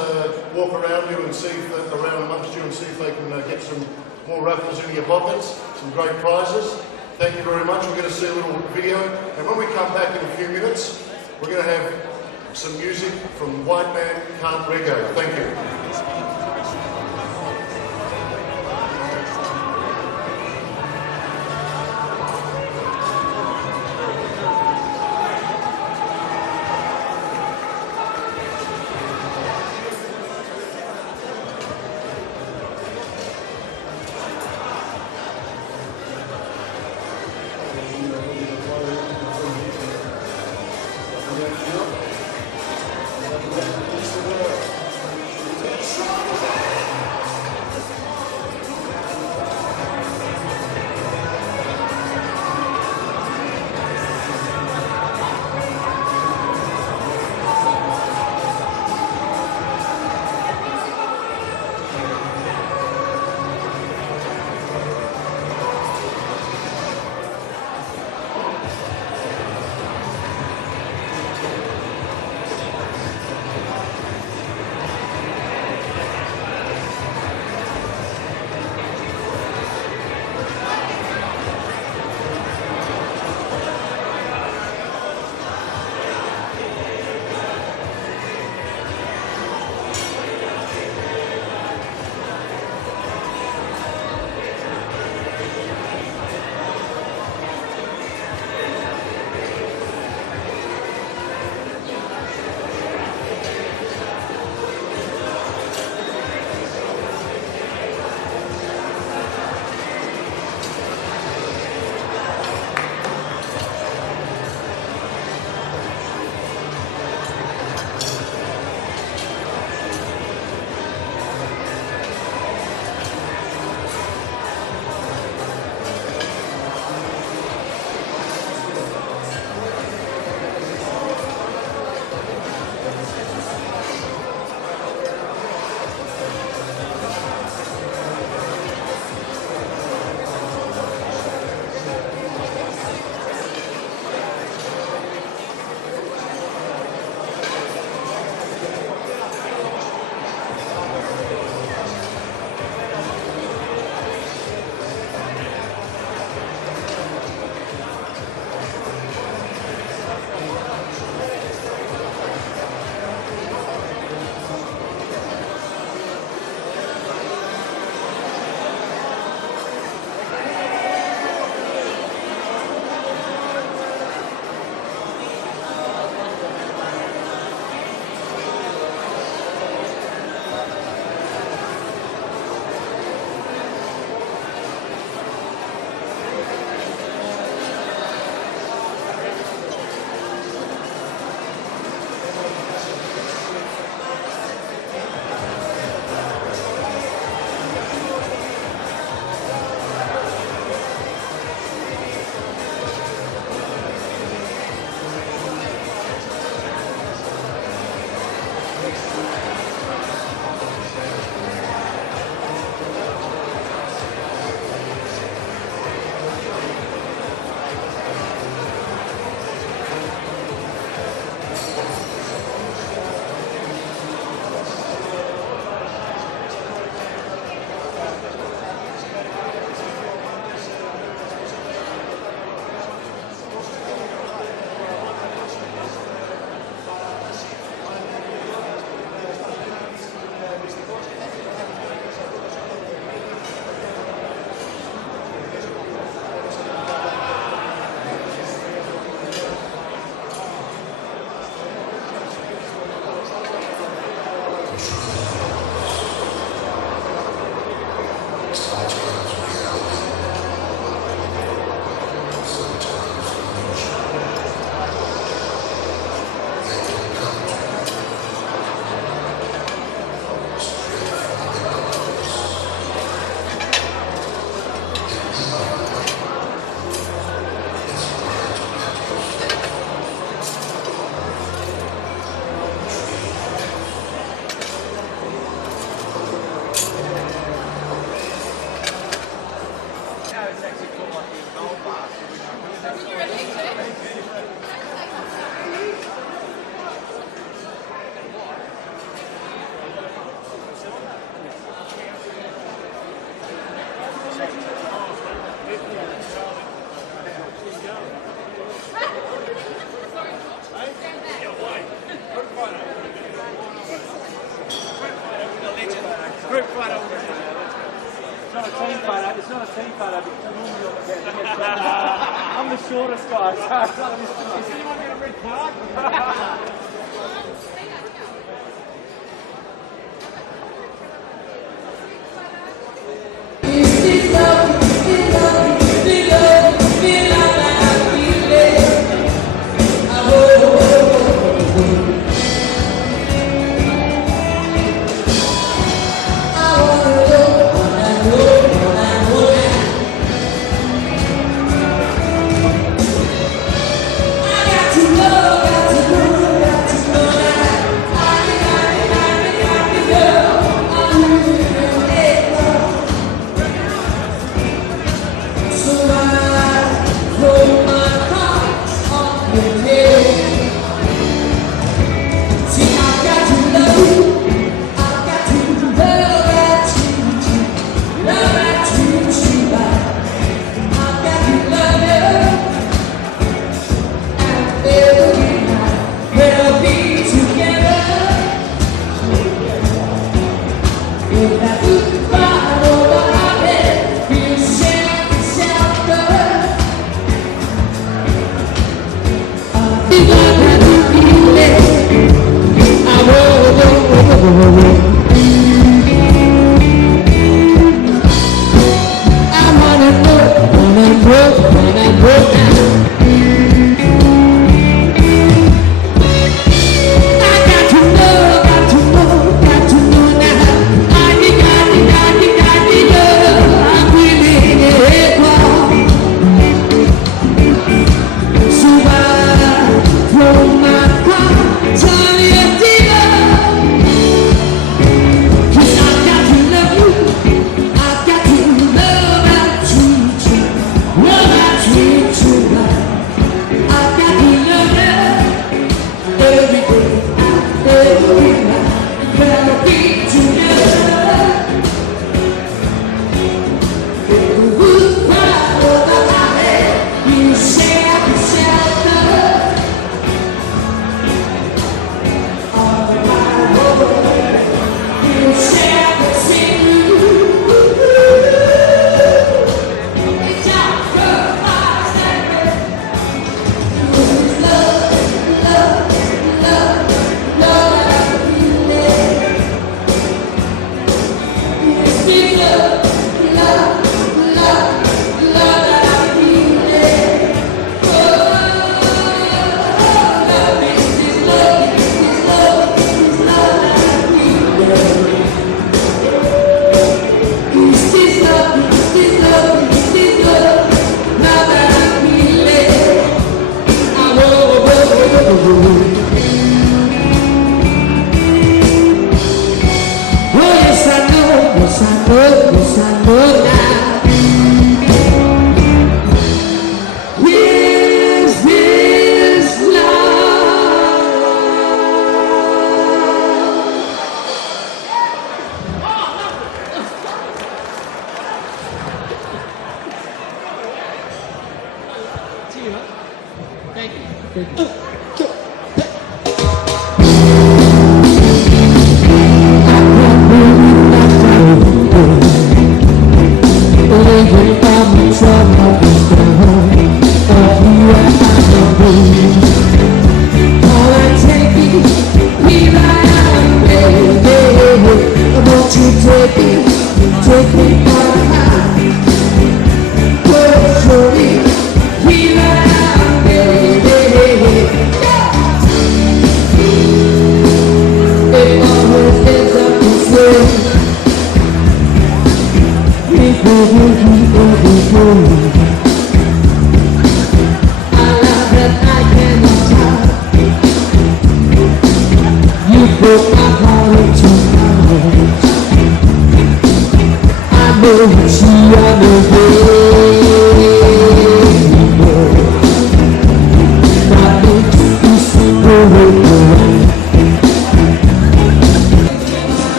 walk around you and see if, around amongst you and see if they can get some more raffles in your pockets, some great prizes. Thank you very much. We're going to see a little video, and when we come back in a few minutes, we're going to have some music from White Man Can't Reggae. Thank you. It's not a team photo. It's not a team photo because I'm normally on the I'm the shortest guy, so it's not a mystery. Is anyone got a red card?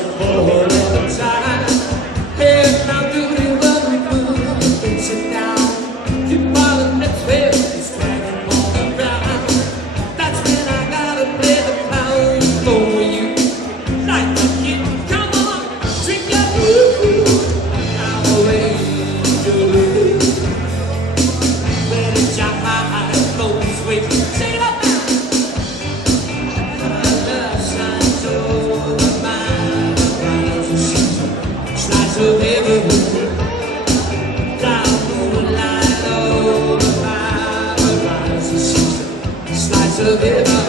support all the time. Hey, now do it when we move and sit down. Keep all the next wave, it's dragging all around. That's when I gotta play the clown for you. Like a kid, come on, drink your boo. I'll wait to lose. When it's your high, those waves, shake it up now. So heaven, down moonlight over my horizon, slice of heaven.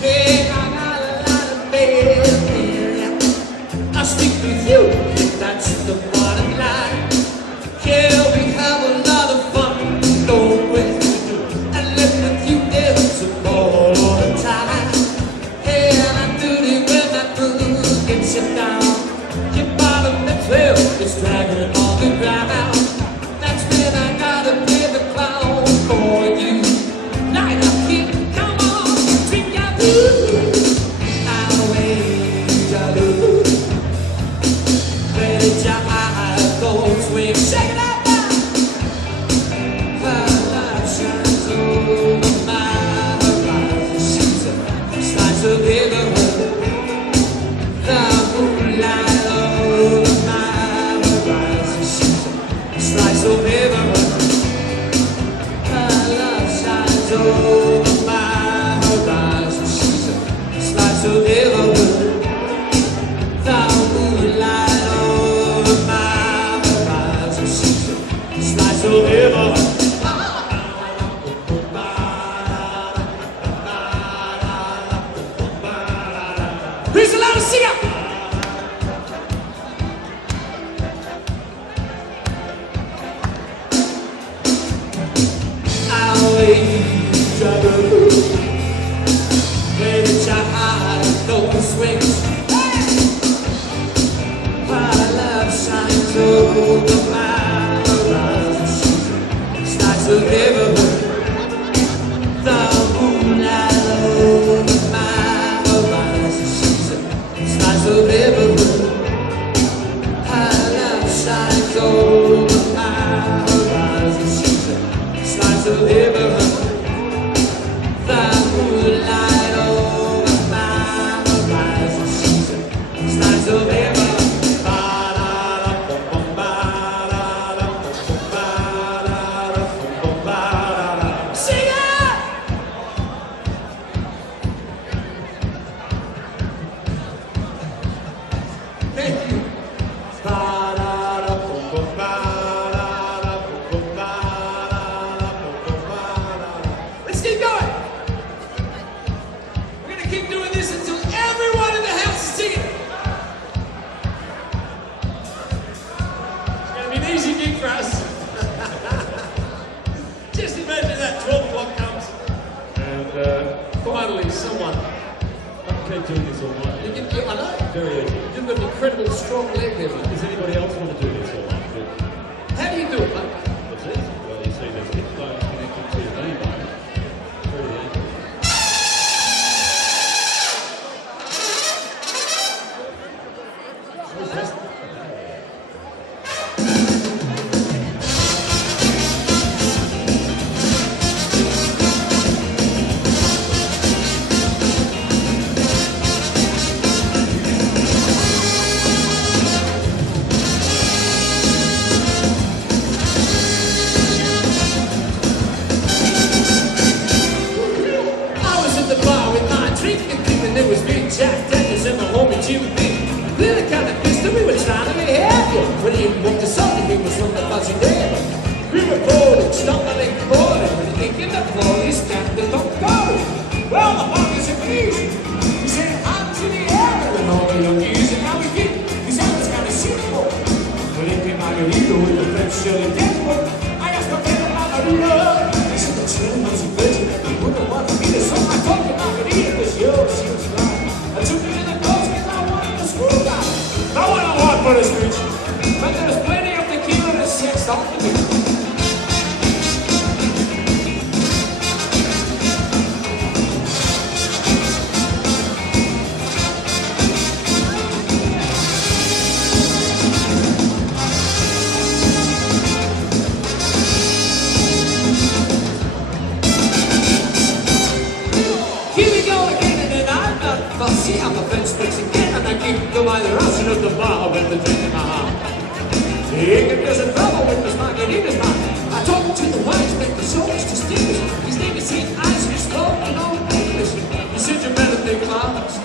Hey, I got a lot of baby. I'll stick with you. That's the bottom line. Yeah, we have a lot of fun going and living with you is all the time. Hey, and I do it when I move and sit down. Your bottom lip well is dragging on the ground. That's when I gotta play the clown for you. Light up, kid, come on, drink your booze. I'll wait, I'll lose. Let your eyes go swing, shake it out now. Her light shines over my horizon. She's a slice of heaven. The moonlight over my horizon. She's a slice of heaven. Her love shines over my horizon. She's a slice of heaven. The moonlight over my horizon, she's a slice of heaven. Please allow us to sing up. I'll wait, trouble. Let it shine, those swings. Shines over my horizon. She's a slice of heaven. The moonlight over my horizon. She's a slice of heaven. Her love shines over my horizon. She's a slice of heaven. The moonlight over my horizon. She's a slice of heaven. Finally, someone. I can keep doing this all night. I know. Very easy. You've got an incredible strong leg there, mate. Does anybody else want to do this all night? How do you do it, mate? It's easy. Well, you see there's a hip bone connected to your knee bone. Very easy. When he walked to something, he was from the fuzzy there. We were falling, stumbling, falling. When he kicked in the floor, he snapped the top goal. Well, the ball is amazing. He said, hands in the air, and all the young easy. How we get his hand was kind of simple. When he came out of here with the French Shirley Temple, I asked him about Margarita. He said, the train was a virgin. He wouldn't want to be the song I talked about. Margarita, because yours seems right. I took it in the coast, and I wanted to Here we go again, and I'm not fussy. I'm a fence fix again, and I keep to my ration of the bar when the drinking If there's a trouble with this market, it is mine. I talk to the wise man, the soul is distinguished. His name is St. Isaac, slow and old English. He said you better think clouds.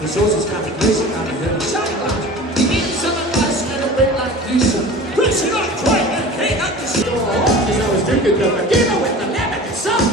The source is kind of crazy, kind of good. Shiny clouds. He needs some advice and a brain like this. Pressing on, try and hang up the show. Because I was drinking the tequila with the lemon and salt.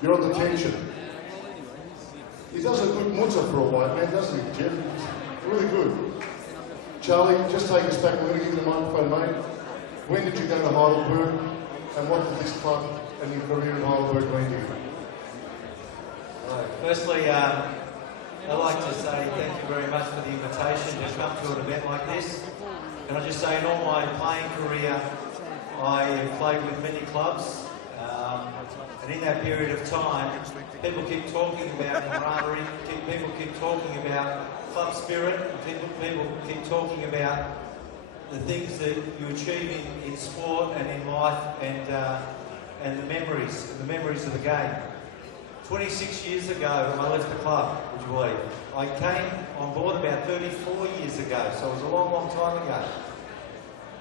You're on the tension. He does a good muzza for a white man, doesn't he, Jeff? Really good. Charlie, just take us back. We're going to give you the microphone, mate. When did you go to Heidelberg? And what did this club and your career in Heidelberg mean to you? Firstly, I'd like to say thank you very much for the invitation to come to an event like this. And I'll just say in all my playing career, I have played with many clubs. And in that period of time, people keep talking about camaraderie, people keep talking about club spirit, people keep talking about the things that you achieve in sport and in life and the memories of the game. 26 years ago, I left the club, would you believe? I came on board about 34 years ago, so it was a long, long time ago.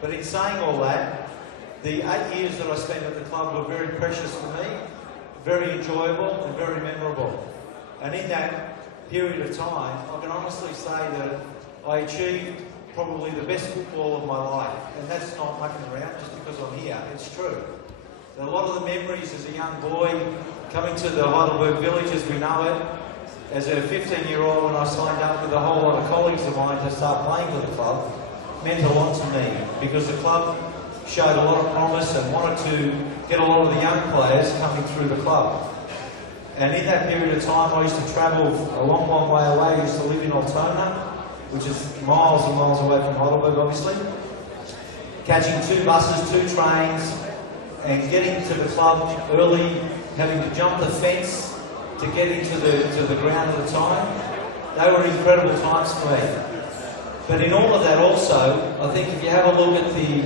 But in saying all that, The 8 years that I spent at the club were very precious for me, very enjoyable and very memorable. And in that period of time, I can honestly say that I achieved probably the best football of my life. And that's not mucking around just because I'm here, it's true. And a lot of the memories as a young boy, coming to the Heidelberg village as we know it, as a 15-year-old when I signed up with a whole lot of colleagues of mine to start playing for the club, meant a lot to me because the club showed a lot of promise and wanted to get a lot of the young players coming through the club. And in that period of time, I used to travel a long, long way away. I used to live in Altona, which is miles and miles away from Heidelberg, obviously. Catching 2 buses, 2 trains, and getting to the club early, having to jump the fence to get into the ground at the time. They were incredible times for me. But in all of that also, I think if you have a look at the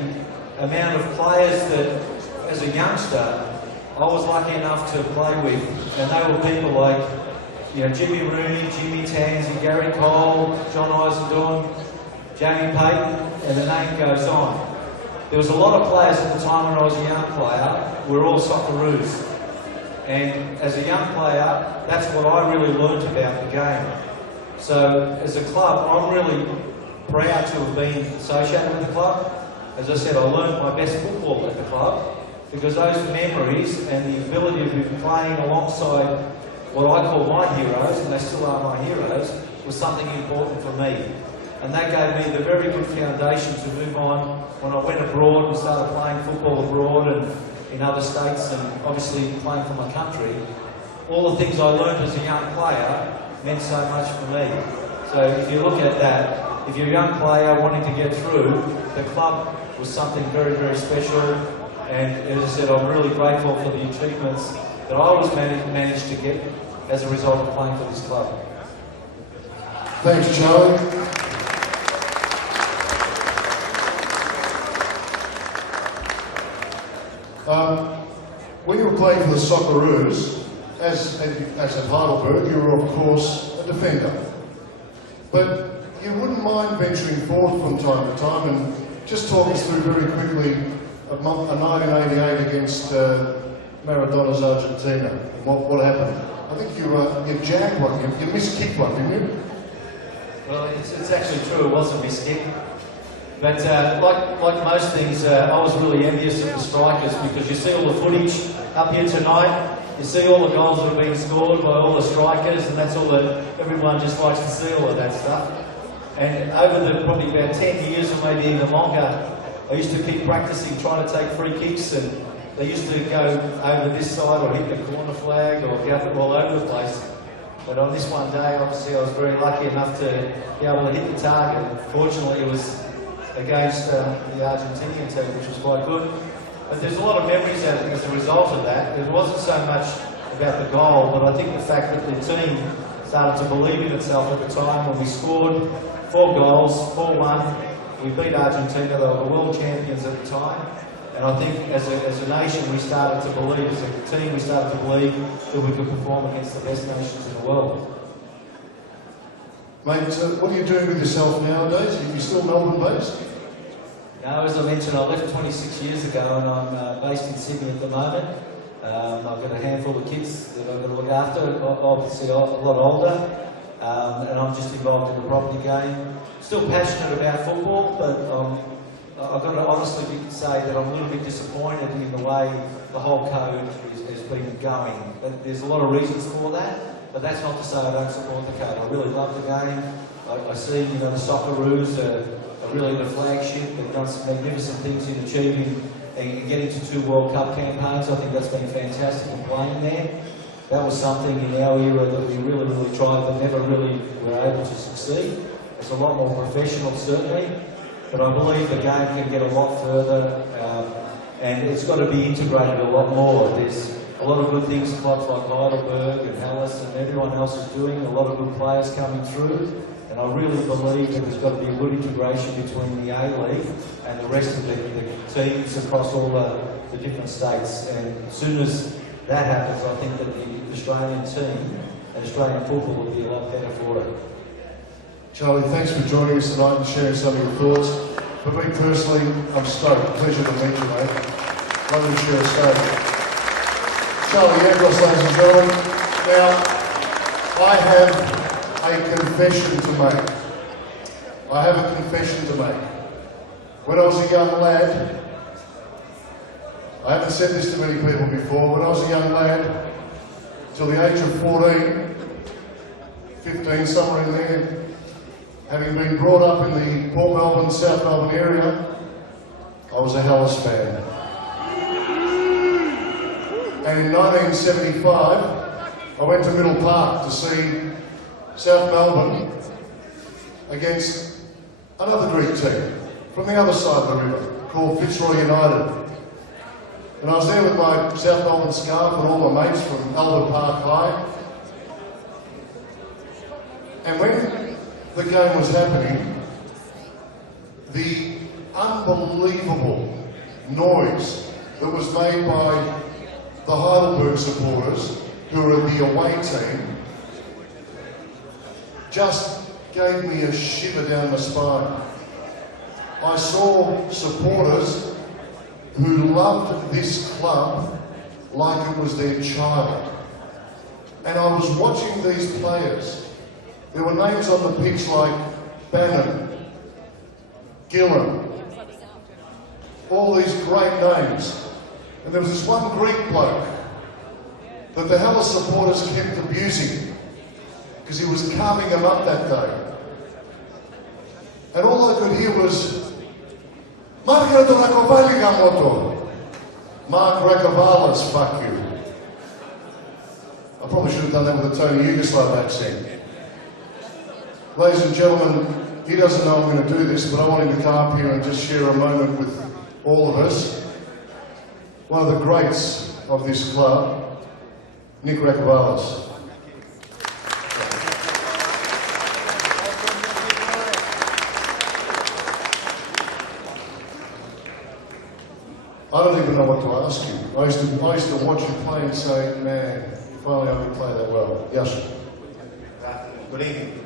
amount of players that, as a youngster, I was lucky enough to play with, and they were people like, you know, Jimmy Rooney, Jimmy Tansey, Gary Cole, John Eisendoorn, Jamie Payton, and the name goes on. There was a lot of players at the time when I was a young player, we were all Socceroos. And as a young player, that's what I really learnt about the game. So as a club, I'm really proud to have been associated with the club. As I said, I learned my best football at the club because those memories and the ability of playing alongside what I call my heroes, and they still are my heroes, was something important for me. And that gave me the very good foundation to move on when I went abroad and started playing football abroad and in other states and obviously playing for my country. All the things I learned as a young player meant so much for me. So if you look at that, if you're a young player wanting to get through, the club was something very, very special. And as I said, I'm really grateful for the achievements that I was managed to get as a result of playing for this club. Thanks, Charlie. When you were playing for the Socceroos, as at Heidelberg, you were of course a defender. But you wouldn't mind venturing forward from time to time and just talk us through very quickly a 1988 against Maradona's Argentina. What happened? I think you jagged one, you miskicked one, didn't you? Well, it's actually true, it was a miskick. But like most things, I was really envious of the strikers because you see all the footage up here tonight, you see all the goals that have been scored by all the strikers, and that's all that everyone just likes to see, all of that stuff. And over the probably about 10 years or maybe even longer, I used to keep practicing trying to take free kicks, and they used to go over this side or hit the corner flag or go all over the place. But on this one day, obviously, I was very lucky enough to be able to hit the target. Fortunately, it was against the Argentinian team, which was quite good. But there's a lot of memories as a result of that. It wasn't so much about the goal, but I think the fact that the team started to believe in itself at the time when we scored 4 goals, 4-1. We beat Argentina, they were the world champions at the time. And I think as a nation we started to believe, as a team we started to believe that we could perform against the best nations in the world. Mate, what are you doing with yourself nowadays? Are you still Melbourne-based? No, as I mentioned, I left 26 years ago and I'm based in Sydney at the moment. I've got a handful of kids that I've got to look after, obviously a lot older. And I'm just involved in the property game. Still passionate about football, but I've got to honestly say that I'm a little bit disappointed in the way the whole code has been going. But there's a lot of reasons for that. But that's not to say I don't support the code. I really love the game. I see, the Socceroos are really the flagship. They've done some magnificent things in achieving and getting to 2 World Cup campaigns. I think that's been fantastic in playing there. That was something in our era that we really, really tried but never really were able to succeed. It's a lot more professional, certainly. But I believe the game can get a lot further and it's got to be integrated a lot more. There's a lot of good things clubs like Heidelberg and Hallis and everyone else is doing, a lot of good players coming through, and I really believe that there's got to be a good integration between the A-League and the rest of the teams across all the different states. And as soon as that happens, I think that the Australian team and Australian football will be a lot better for it. Charlie, thanks for joining us tonight and sharing some of your thoughts. For me personally, I'm stoked. Pleasure to meet you, mate. Love to share a stage. Charlie Yagros, ladies and gentlemen. Now, I have a confession to make. I have a confession to make. When I was a young lad, I haven't said this to many people before, when I was a young lad, till the age of 14, 15, somewhere in there, having been brought up in the Port Melbourne, South Melbourne area, I was a Hellas fan. And in 1975, I went to Middle Park to see South Melbourne against another Greek team from the other side of the river called Fitzroy United. And I was there with my South Melbourne scarf and all my mates from Albert Park High. And when the game was happening, the unbelievable noise that was made by the Heidelberg supporters, who were the away team, just gave me a shiver down my spine. I saw supporters who loved this club like it was their child. And I was watching these players. There were names on the pitch like Bannon, Gillen, all these great names. And there was this one Greek bloke that the Hellas supporters kept abusing because he was carving them up that day. And all I could hear was, Mark Rakavalis, fuck you. I probably should have done that with a Tony Yugoslav accent. Ladies and gentlemen, he doesn't know I'm going to do this, but I want him to come up here and just share a moment with all of us. One of the greats of this club, Nick Rakavalis. I don't even know what to ask you. I used to watch you play and say, man, finally I can play that well. Yes. Good evening.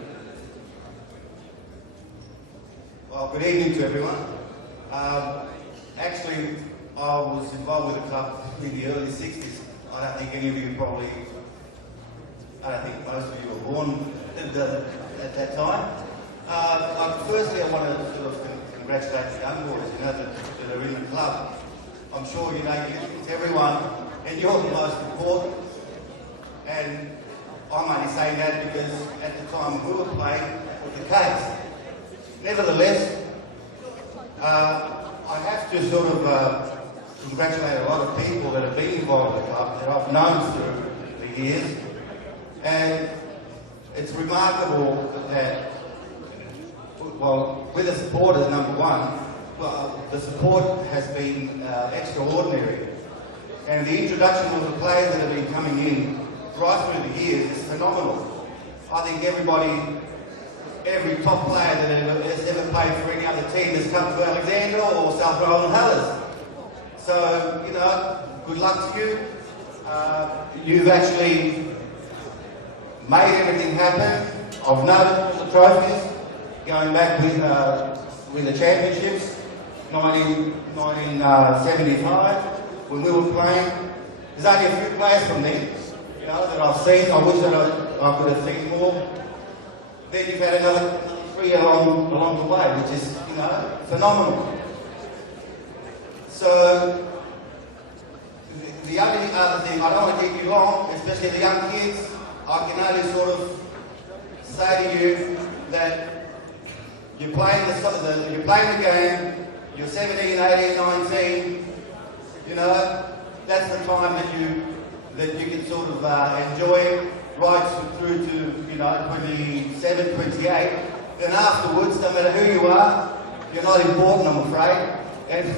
Well, good evening to everyone. Actually, I was involved with the club in the early 60s. I don't think any of you probably, I don't think most of you were born at that time. Firstly, I want to sort of congratulate the young boys, that are in the club. I'm sure you know it's everyone, and you're the most important. And I'm only saying that because at the time we were playing, that was the case. Nevertheless, I have to sort of congratulate a lot of people that have been involved in the club that I've known through the years. And it's remarkable that, well, with the supporters, number one, well, the support has been extraordinary. And the introduction of the players that have been coming in right through the years is phenomenal. I think every top player that has ever played for any other team has come to Alexandra or South Roland Hellas. So, you know, good luck to you. You've actually made everything happen. I've noticed all the trophies going back with the championships. 1975, when we were playing. There's only a few players from then, you know, that I've seen. I wish that I could have seen more. Then you've had another 3 along the way, which is, you know, phenomenal. So, the only other thing, I don't want to keep you long, especially the young kids. I can only sort of say to you that you're playing the game. You're 17, 18, 19, you know, that's the time that you can sort of enjoy right through to, you know, 27, 28. Then afterwards, no matter who you are, you're not important, I'm afraid. And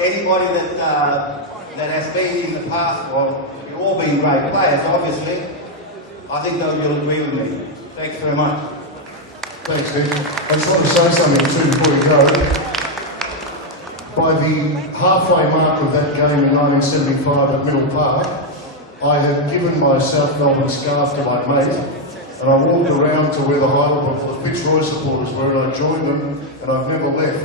anybody that has been in the past, well, you've all been great players, obviously. I think that you'll agree with me. Thanks very much. Thanks, Nick. I just want to say something too before you go. By the halfway mark of that game in 1975 at Middle Park, I had given my South Melbourne scarf to my mate, and I walked around to where the Heidelberg Fitzroy supporters were, and I joined them, and I've never left.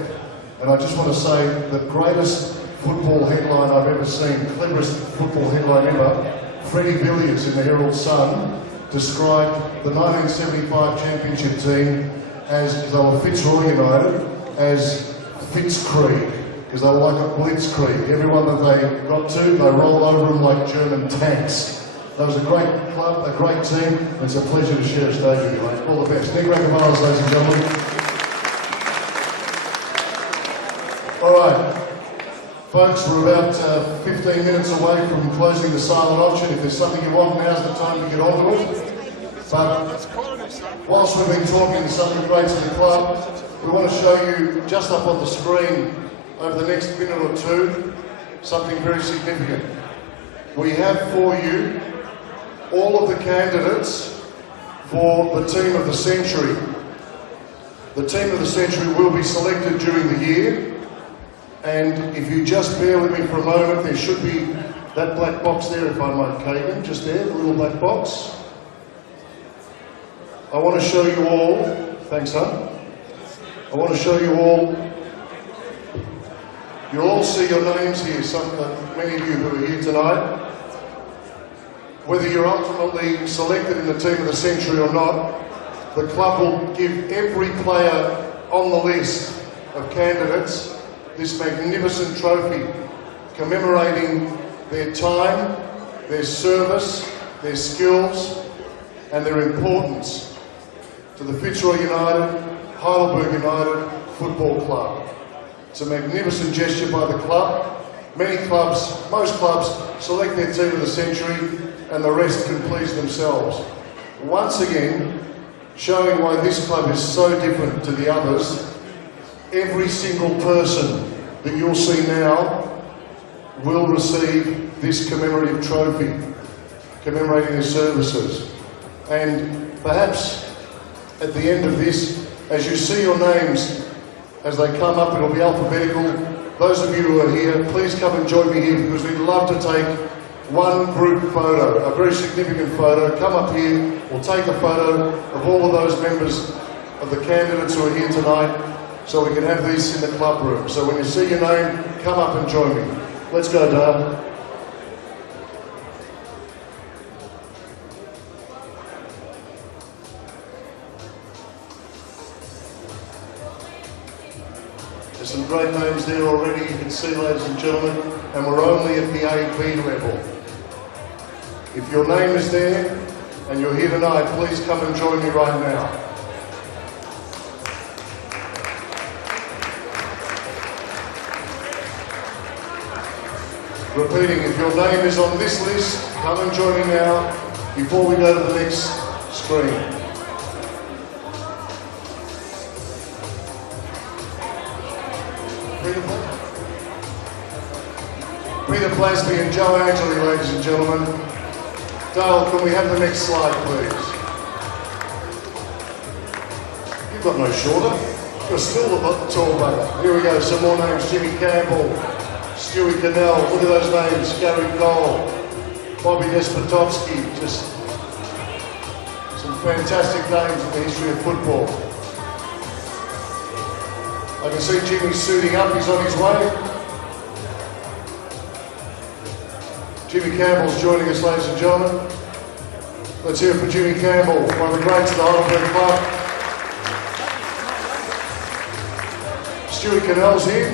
And I just want to say the greatest football headline I've ever seen, cleverest football headline ever, Freddie Villiers in the Herald Sun described the 1975 championship team as, they were Fitzroy United, as Fitzkrieg, because they were like a blitzkrieg. Everyone that they got to, they rolled over them like German tanks. That was a great club, a great team, and it's a pleasure to share a stage with you, mate. All the best. Nick Rackavalas, ladies and gentlemen. All right. Folks, we're about 15 minutes away from closing the silent auction. If there's something you want, now's the time to get onto it. But whilst we've been talking to some of the greats of the club, we want to show you, just up on the screen, over the next minute or two, something very significant. We have for you all of the candidates for the Team of the Century. The Team of the Century will be selected during the year, and if you just bear with me for a moment, there should be that black box there, if I might, Kagan, just there, the little black box. I want to show you all, thanks, huh? I want to show you all, you'll all see your names here, many of you who are here tonight. Whether you're ultimately selected in the Team of the Century or not, the club will give every player on the list of candidates this magnificent trophy commemorating their time, their service, their skills and their importance to the Fitzroy United, Heidelberg United Football Club. It's a magnificent gesture by the club. Many clubs, most clubs, select their Team of the Century and the rest can please themselves. Once again, showing why this club is so different to the others, every single person that you'll see now will receive this commemorative trophy, commemorating their services. And perhaps at the end of this, as you see your names, as they come up, it'll be alphabetical. Those of you who are here, please come and join me here because we'd love to take one group photo, a very significant photo. Come up here, we'll take a photo of all of those members of the candidates who are here tonight so we can have these in the club room. So when you see your name, come up and join me. Let's go, Dale. There's some great names there already, you can see, ladies and gentlemen, and we're only at the A-B level. If your name is there and you're here tonight, please come and join me right now. Repeating, if your name is on this list, come and join me now before we go to the next screen. Peter Plasby and Joe Angeli, ladies and gentlemen. Dale, can we have the next slide, please? You've got no shorter. You're still a tall brother. Here we go, some more names. Jimmy Campbell, Stewie Cannell, look at those names. Gary Cole, Bobby Despotovsky, just some fantastic names in the history of football. I can see Jimmy suiting up, he's on his way. Jimmy Campbell's joining us, ladies and gentlemen. Let's hear it for Jimmy Campbell, one of the greats of the Heidelberg Club. Stewie Cannell's here.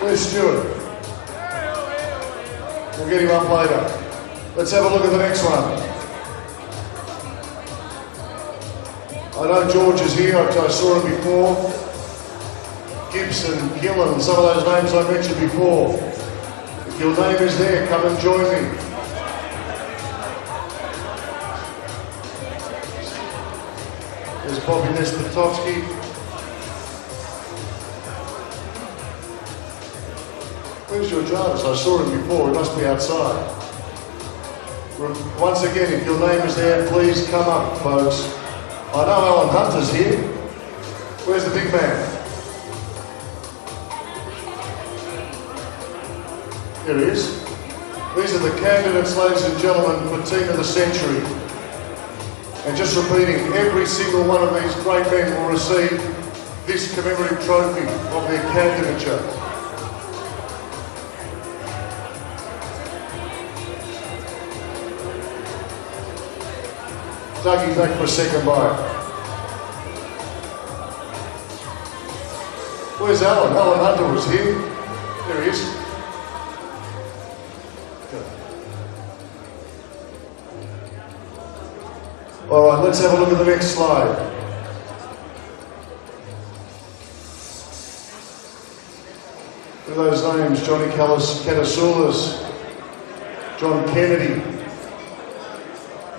Where's Stuart? We'll get him up later. Let's have a look at the next one. I know George is here, I saw him before. Gibson, Gillen, some of those names I mentioned before. If your name is there, come and join me. There's Bobby Despotovsky. Where's your Jarvis? I saw him before, he must be outside. Once again, if your name is there, please come up, folks. I know Alan Hunter's here. Where's the big man? Here he is. These are the candidates, ladies and gentlemen, for Team of the Century. And just repeating, every single one of these great men will receive this commemorative trophy of their candidature. Dougie back for a second bite. Where's Alan? Alan Hunter was here. There he is. All right, let's have a look at the next slide. Look at those names: Johnny Catasoulas, John Kennedy,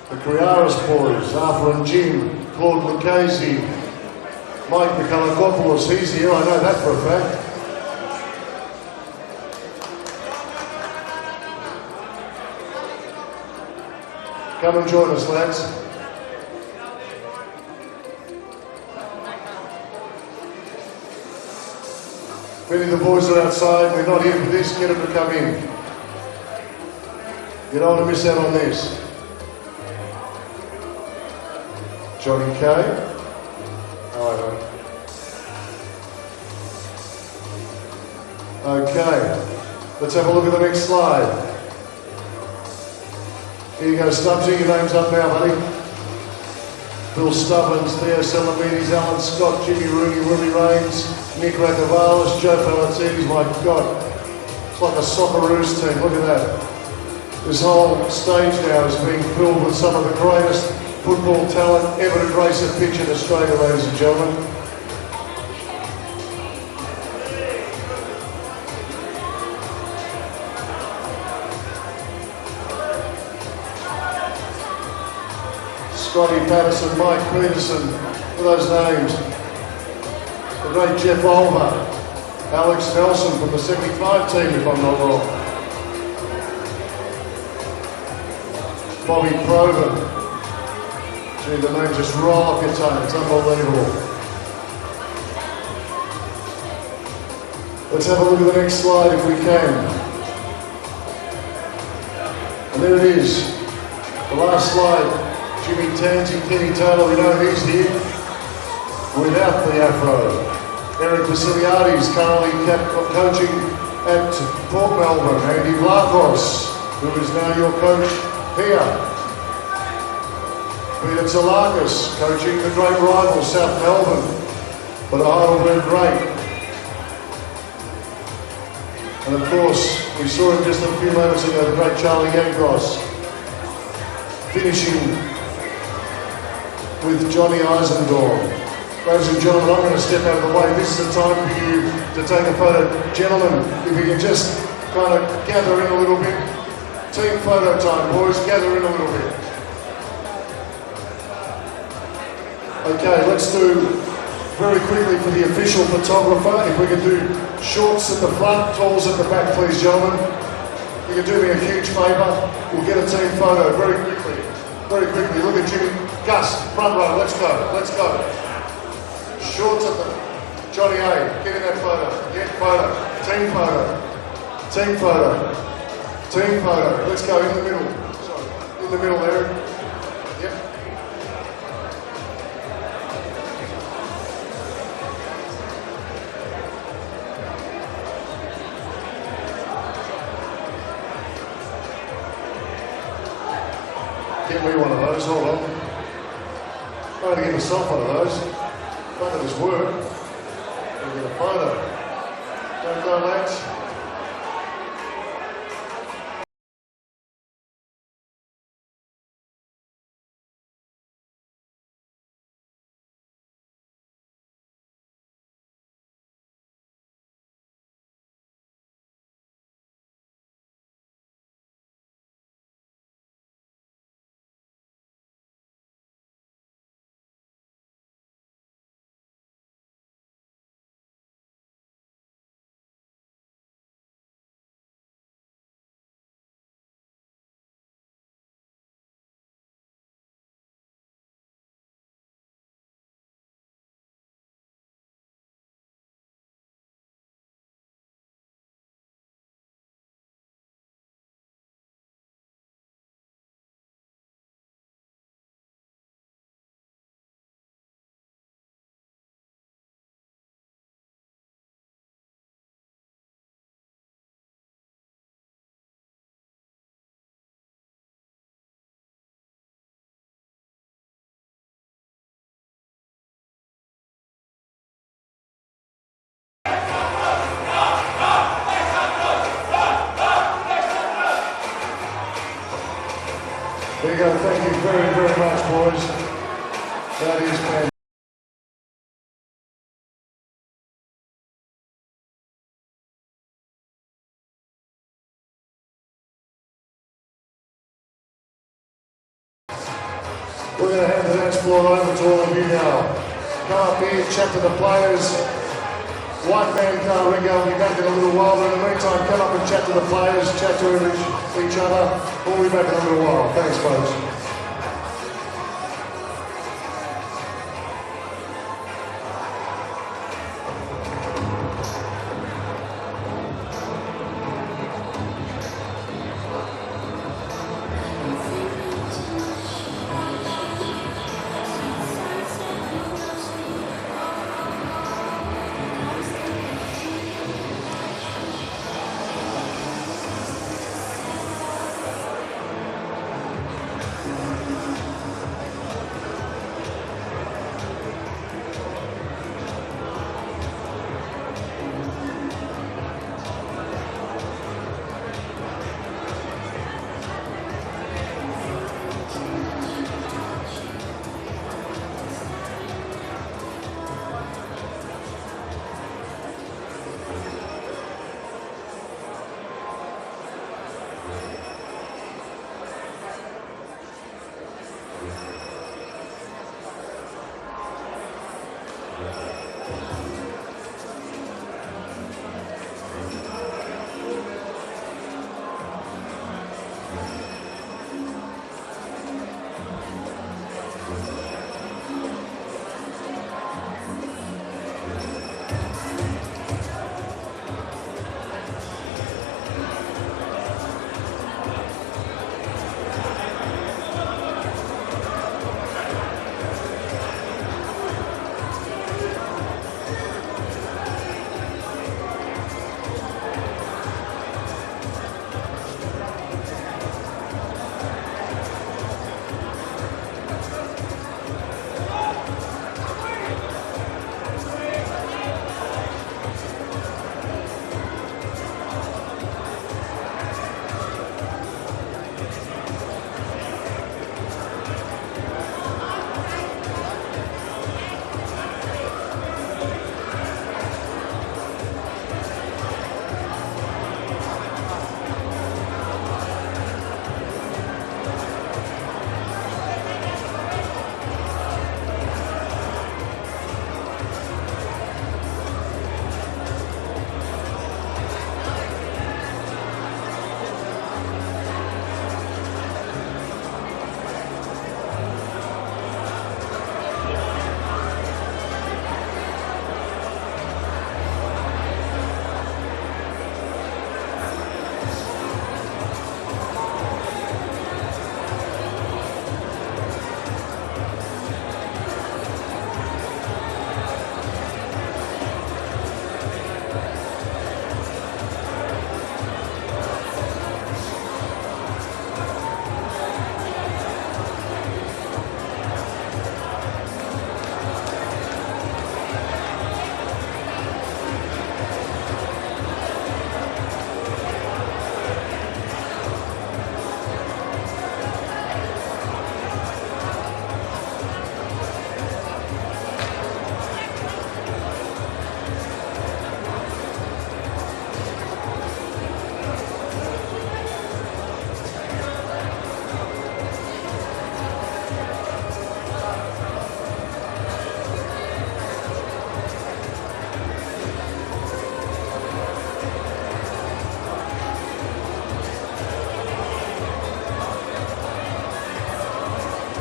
the Criaris boys, Arthur and Jim, Claude Lucchese, Mike Mikalakopoulos, he's here, I know that for a fact. Come and join us, lads. If any of the boys are outside, they're not here for this, get them to come in. You don't want to miss out on this. Johnny K. Alright. Okay, let's have a look at the next slide. Here you go, Stubbsy, your name's up now, buddy. Bill Stubbins, Theo Salamides, Alan Scott, Jimmy Rooney, Willie Raines, Nick Rakavalis, Joe Palatides, my God. It's like a Socceroos team, look at that. This whole stage now is being filled with some of the greatest football talent ever to grace a pitch in Australia, ladies and gentlemen. Scotty Patterson, Mike Peterson, for those names. The great Jeff Olver, Alex Nelson from the 75 team, if I'm not wrong. Bobby Proven. Gee, the names just roll off your tongue, it's unbelievable. Let's have a look at the next slide if we can. And there it is, the last slide. Jimmy Tansey, Kenny Taylor, we know he's here without the afro. Eric Vasiliades currently coaching at Port Melbourne. Andy Vlachos, who is now your coach here. Peter Tsalakis, coaching the great rival South Melbourne, but a Heidelberg great. And of course, we saw him just a few moments ago, the great Charlie Yankos, finishing with Johnny Eisendorf. Ladies and gentlemen, I'm going to step out of the way. This is the time for you to take a photo. Gentlemen, if you can just kind of gather in a little bit. Team photo time, boys, gather in a little bit. Okay, let's do very quickly for the official photographer. If we can do shorts at the front, talls at the back, please, gentlemen. If you can do me a huge favour, we'll get a team photo very quickly. Very quickly. Look at Jimmy. Gus, front row, let's go, let's go. Shorts at the... Johnny A, get in that photo. Get photo. Team photo. Team photo. Team photo. Let's go in the middle. Sorry, in the middle there. Yep. Get me one of those, hold on. I'm going to give myself one of those. None of this work. I'm going to get a photo. Don't go, lads. There you go. Thank you very, very much, boys. That is fantastic. We're going to hand the dance floor over to all of you now. Come up here, chat to the players. White man can't ring out, we'll be back in a little while, but in the meantime, come up and chat to the players, chat to each other. We'll be back in a little while. Thanks, folks.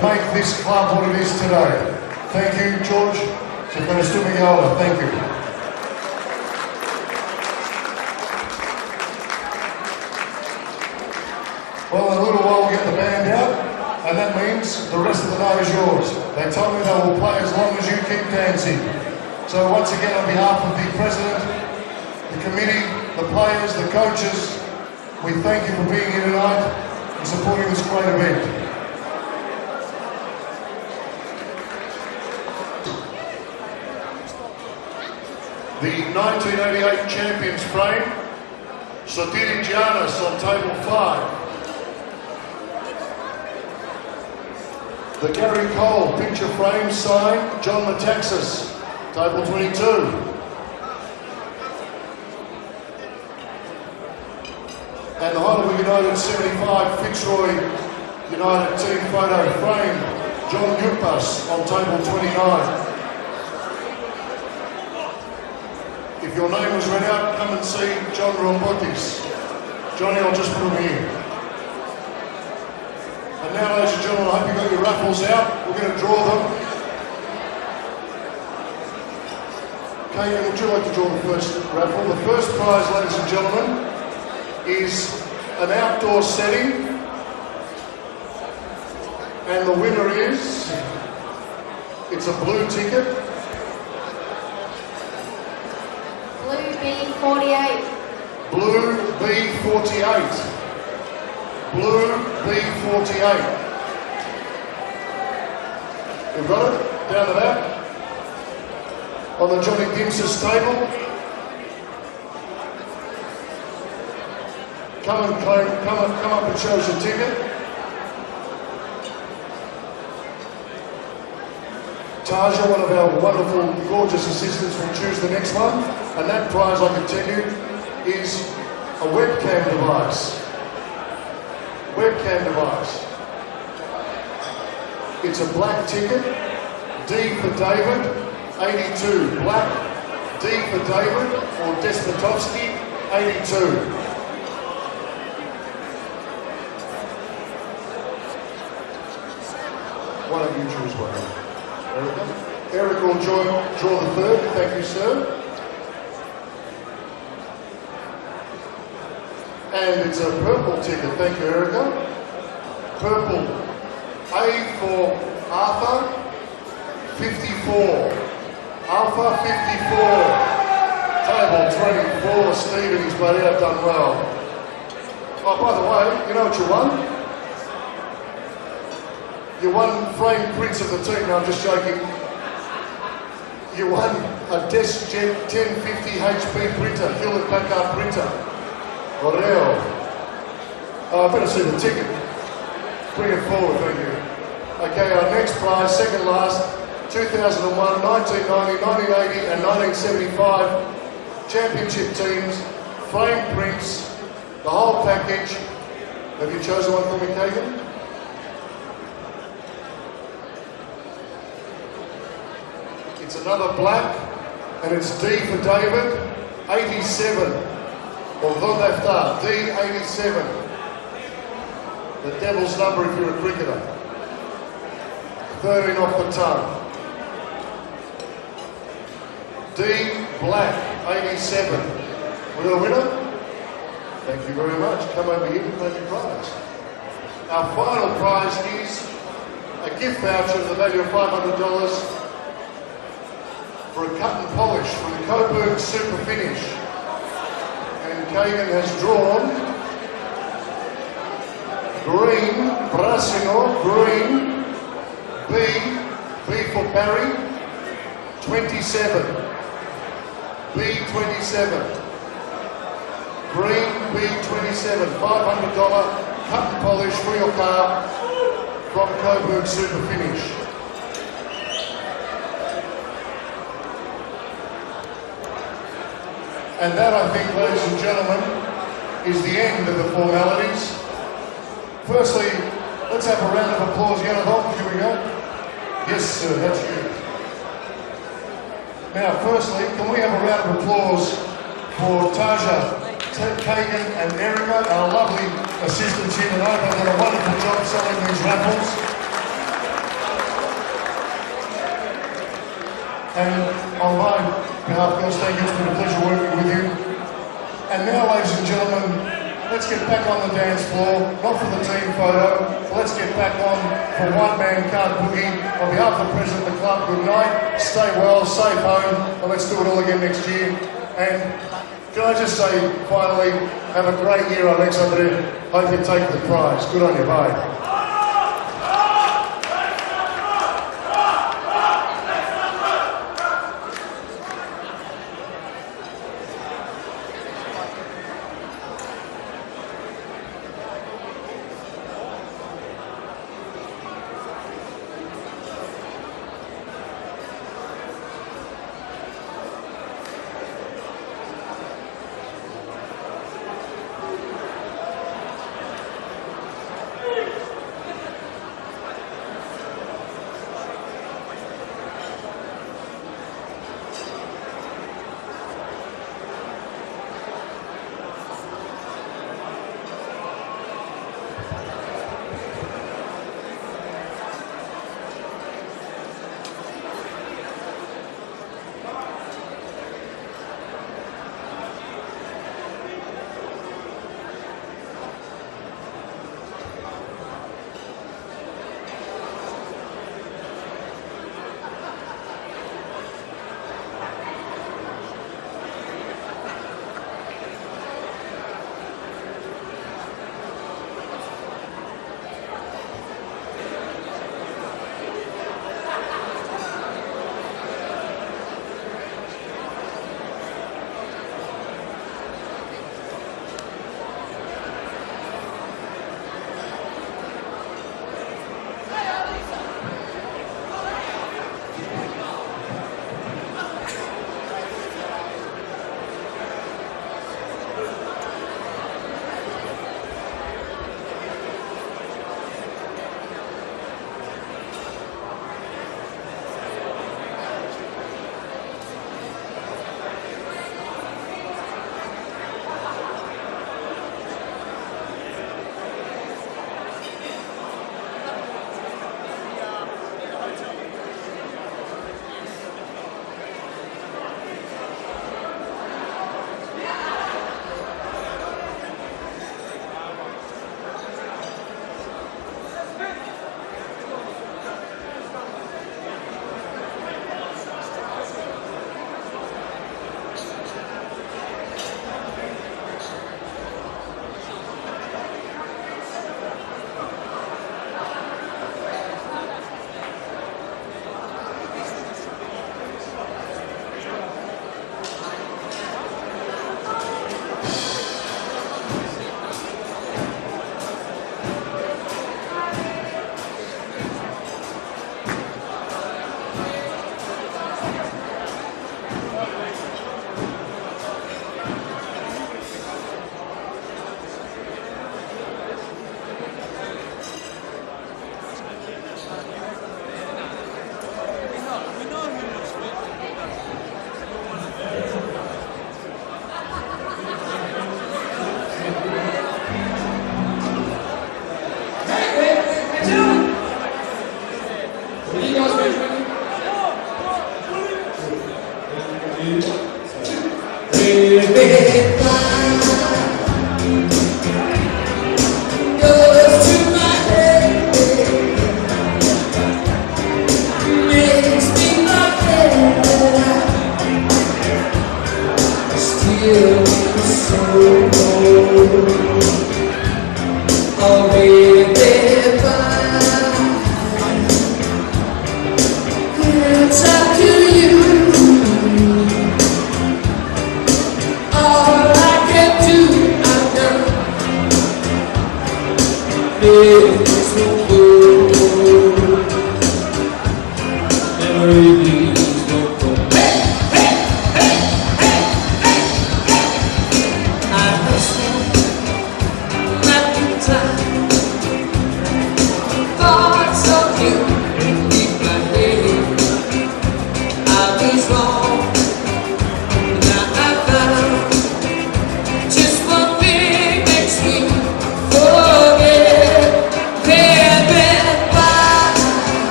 Make this club what it is today. Thank you, George. Thank you. Well, in a little while we'll get the band out, and that means the rest of the night is yours. They told me they will play as long as you keep dancing. So once again, on behalf of the President, the committee, the players, the coaches, we thank you for being here tonight and supporting this great event. The 1988 champions frame, Sotiri Giannis on table 5. The Gary Cole picture frame signed John Metaxas, table 22. And the Heidelberg United 75 Fitzroy United team photo frame, John Yupas on table 29. If your name was read out, come and see John Rombotis. Johnny, I'll just put him here. And now, ladies and gentlemen, I hope you got your raffles out. We're going to draw them. Kate, would you like to draw the first raffle? The first prize, ladies and gentlemen, is an outdoor setting. And the winner is, it's a blue ticket. Blue B48. Blue B48. Blue B48. We've got it down the back on the Johnny Gims's table. Come up and show us your ticket. Taja, one of our wonderful, gorgeous assistants, will choose the next one. And that prize, I can tell you, is a webcam device. Webcam device. It's a black ticket, D for David, 82. Black, D for David, or Despotovsky, 82. Why don't you choose one? Eric will draw the third. Thank you, sir. And it's a purple ticket. Thank you, Erica. Purple. A for Arthur, 54. Alpha 54. Table 24. Stephen, he's bloody out done well. Oh, by the way, you know what you won? You won framed prints of the team. No, I'm just joking. You won a DeskJet 1050 HP printer, Hewlett Packard printer. Oreo. I better see the ticket. Bring it forward, thank you. Okay, our next prize, second last, 2001, 1990, 1980 and 1975 championship teams, framed prints, the whole package. Have you chosen one for me, Kagan? It's another black, and it's D for David, 87. Or Vodaftar, D87. The devil's number if you're a cricketer. 13 off the tongue. D black, 87. We got a winner? Thank you very much. Come over here and claim your prize. Our final prize is a gift voucher of the value of $500 for a cut and polish from the Coburg Super Finish. And Kagan has drawn green, Brasino, green, B for Barry, 27. B27. Green, B27, $500 cut and polish for your car from Coburg Super Finish. And that, I think, ladies and gentlemen, is the end of the formalities. Firstly, let's have a round of applause. Yellow Dog, here we go. Yes, sir, that's you. Now, firstly, can we have a round of applause for Taja, Kagan and Erica, our lovely assistants here tonight. They've done a wonderful job selling these raffles. And on my behalf, Bill Stegg, it's been a pleasure working with you. And now, ladies and gentlemen, let's get back on the dance floor, not for the team photo, but let's get back on for One Man Can't Boogie. On behalf of the president of the club, good night, stay well, safe home, and let's do it all again next year. And can I just say, finally, have a great year on X over there. Hope you take the prize. Good on you, bye.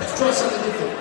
Let's try something different.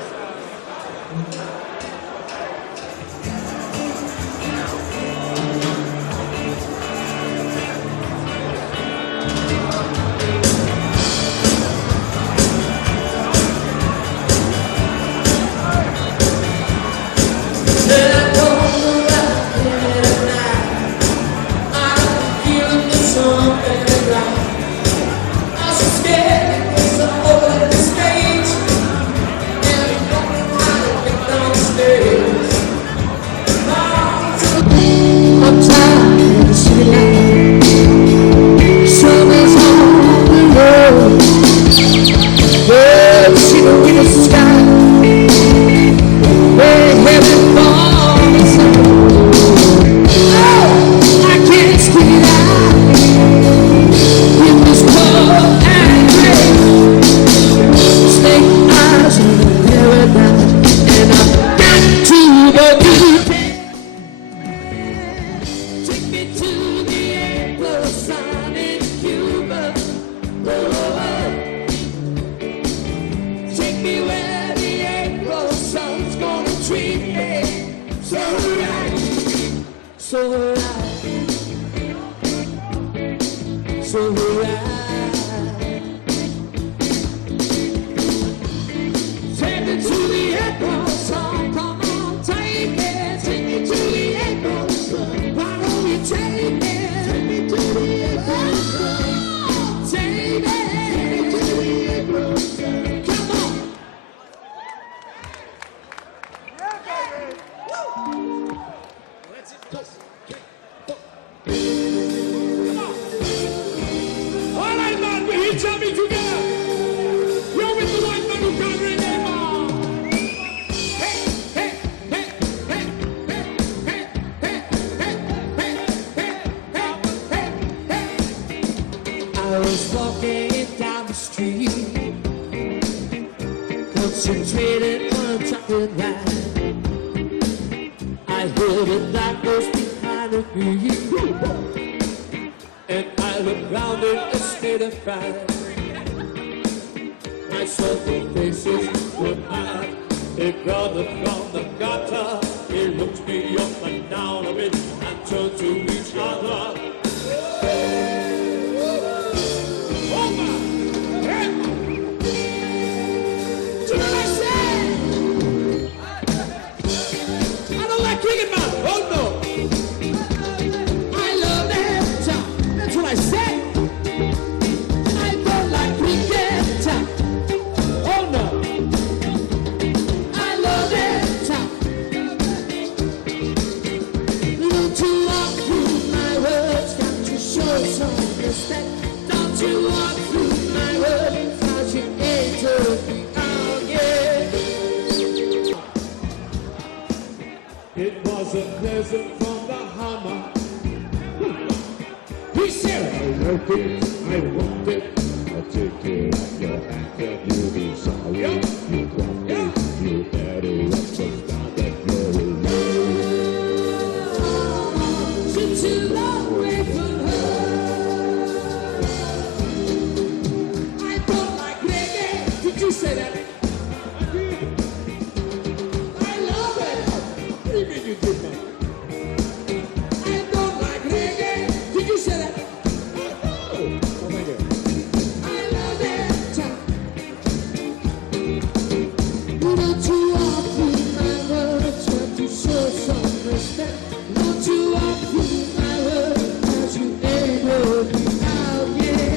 Concentrated on talking right. I heard a light goes behind me, and I looked round in a state of fright. I saw the faces were mad. A brother from the gutter, he looked me up and down a bit and turned to each other. It was a pleasant from the hammer. He said, I wrote it, I want it. I'll take it off your back and you'll be sorry. You dropped it, you better understand that you're alone. Since you love away from her, I don't like reggae. Did you say that? You did not. I don't like reggae. Did you say that? Oh, thank you. I love it. Not too often my words have to show some respect. Not too often my words as you ever be out, yeah.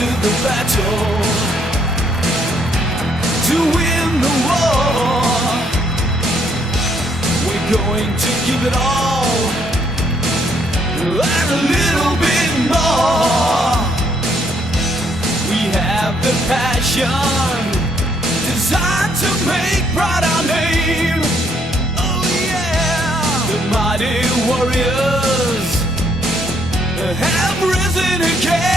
to the battle to win the war. We're going to give it all and a little bit more. We have the passion, desire to make proud our name. Oh yeah, the mighty warriors have risen again.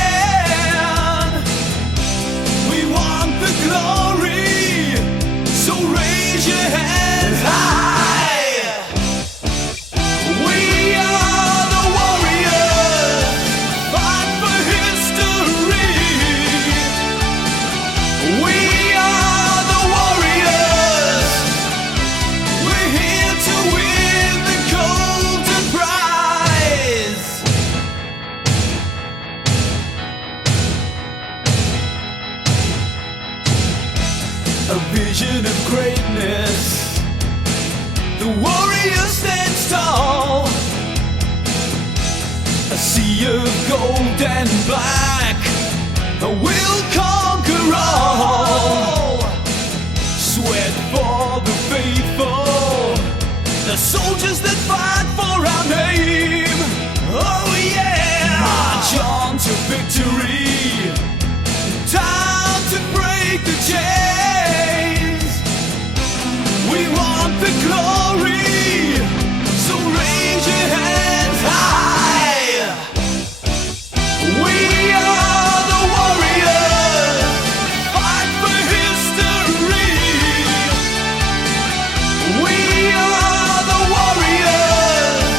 We want the glory, so raise your hands high. We are the warriors, fight for history. We are the warriors, we're here to win the golden prize. A vision of greatness, the warrior stands tall. A sea of gold and black, we'll conquer all. Sweat for the faithful, the soldiers that fight for our name. Oh yeah, march on to victory, time to break the chains. We want the glory, so raise your hands high. We are the warriors, fight for history. We are the warriors,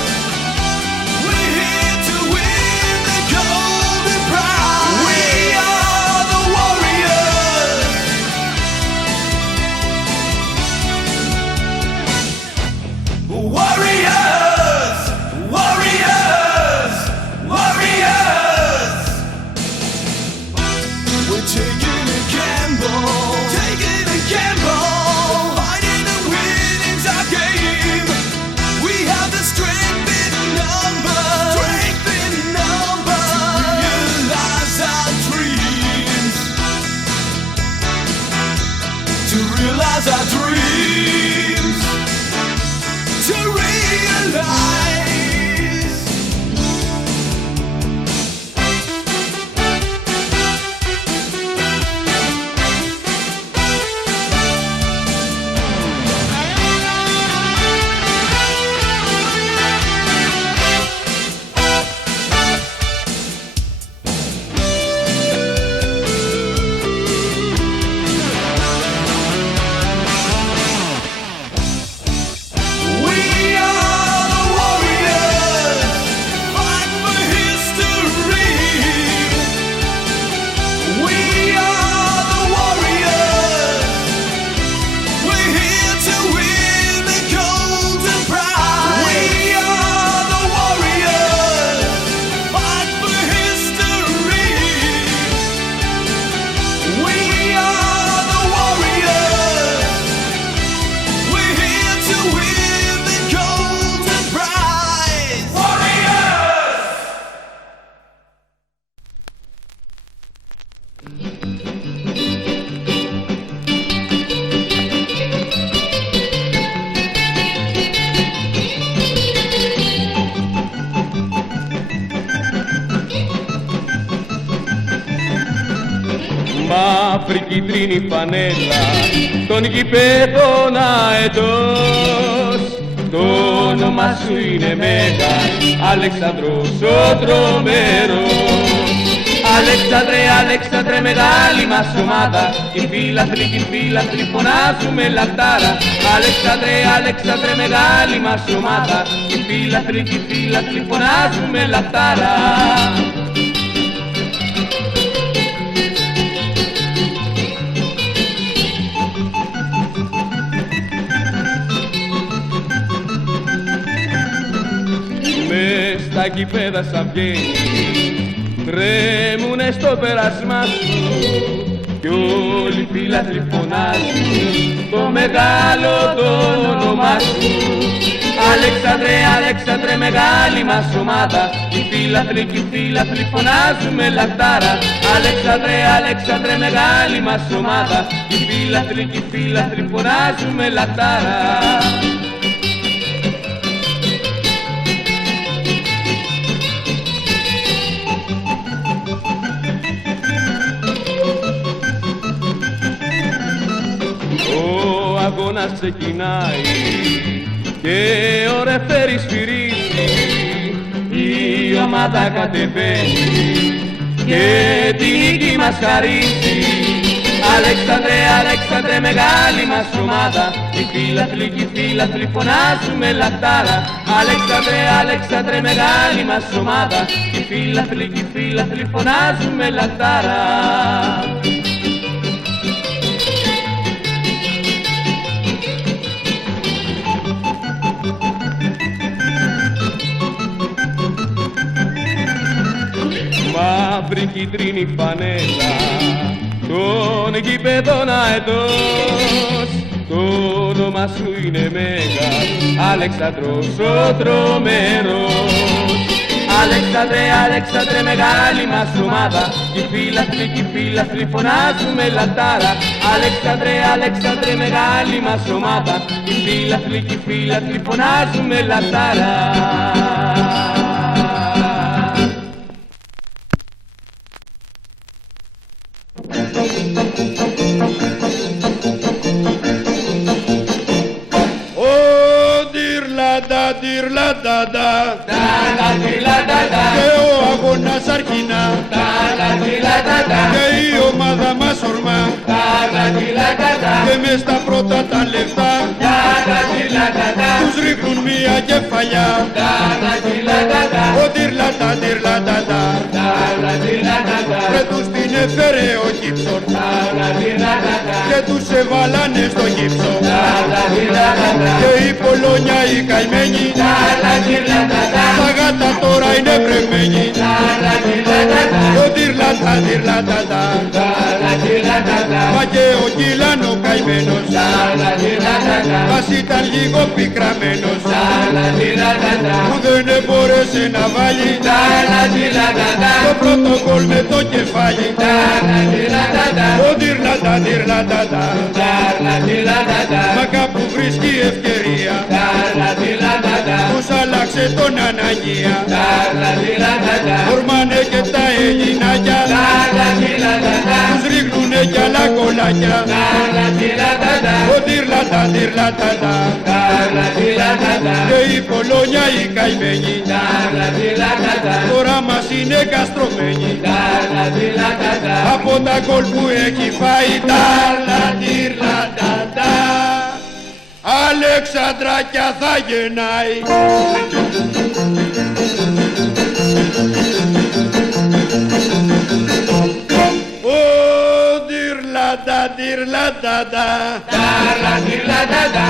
we're here to win the golden prize. We are the warriors. Warriors, warriors, warriors. We're taking a gamble, fighting and winning's our game. We have the strength in numbers, to realize our dreams, to realize our dreams, to realize. We are the warriors, fight for history. We are the warriors, we're here to win the golden prize. We are the warriors, fight for history. We are the warriors, we're here to win the golden prize. Warriors! Μαύρη κίτρινη φανέλα των γηπέδων αετός. Το όνομα σου είναι Μέγα, Αλεξανδρός ο τρομερός. Αλέξανδρε, Αλέξανδρε, μεγάλη μας ομάδα, οι φίλαθλοι φωνάζουμε λαχτάρα. Αλέξανδρε, Αλέξανδρε, μεγάλη μας ομάδα, οι φίλαθλοι φωνάζουμε λαχτάρα. Μες στα γηπέδα σαν βγαίνει, τρέμουνε στο πέρασμά σου κι όλοι οι φίλαθλοι φωνάζουν το μεγάλο το όνομά σου. Αλέξανδρε, Αλέξανδρε, μεγάλη μας ομάδα. Οι φίλαθλοι φωνάζουμε λαχτάρα. Αλέξανδρε, Αλέξανδρε, μεγάλη μας ομάδα. Οι φίλαθλοι φωνάζουμε λαχτάρα. Ο αγώνας ξεκινάει και ο ρεφέρι σφυρίζει, η ομάδα κατεβαίνει και τη νίκη μας χαρίζει. Αλέξανδρε, Αλέξανδρε, μεγάλη μας ομάδα. Οι φίλαθλοι φωνάζουμε λαχτάρα. Αλέξανδρε, Αλέξανδρε, μεγάλη μας ομάδα. Οι φίλαθλοι φωνάζουμε λαχτάρα. Μαύρη κίτρινη φανέλα των γηπεδών αετός, το όνομα σου είναι Μέγας, Αλέξανδρος ο τρομερός. Αλέξανδρε, Αλέξανδρε, μεγάλη μας ομάδα. Οι φίλαθλοι φωνάζουμε λαχτάρα. Αλέξανδρε, Αλέξανδρε, μεγάλη μας ομάδα. Οι φίλαθλοι φωνάζουμε λαχτάρα. Και ο αγώνας αρχινά και η ομάδα μας ορμά και μες στα πρώτα τα λεφτά τους ρίχνουν μία κεφαλιά. Ο τυρλατά ρε τους την έφερε ο Κίψον και τους εβάλανε στο Κίψο και η Πολόνια οι καημένοι τα γάτα τώρα είναι βρεμένοι. Ο τυρλατά μα και ο Κίλαν ο καημένος μας ήταν λίγο πικραμένος που δεν μπόρεσε να βάλει το πρώτο γκολ με το κεφάλι. Ο τυρλατά μα κάπου βρίσκει ευκαιρία τους άλλαξε τον αναγία. Ορμάνε και τα ελληνάκια τους ρίχνουνε κι άλλα κολάκια. Ο τυρλατά και η Πολόνια οι καημένοι τώρα μας είναι καστρωμένοι από τα γκολ που έχει φάει. Αλεξανδράκια θα γεννάει.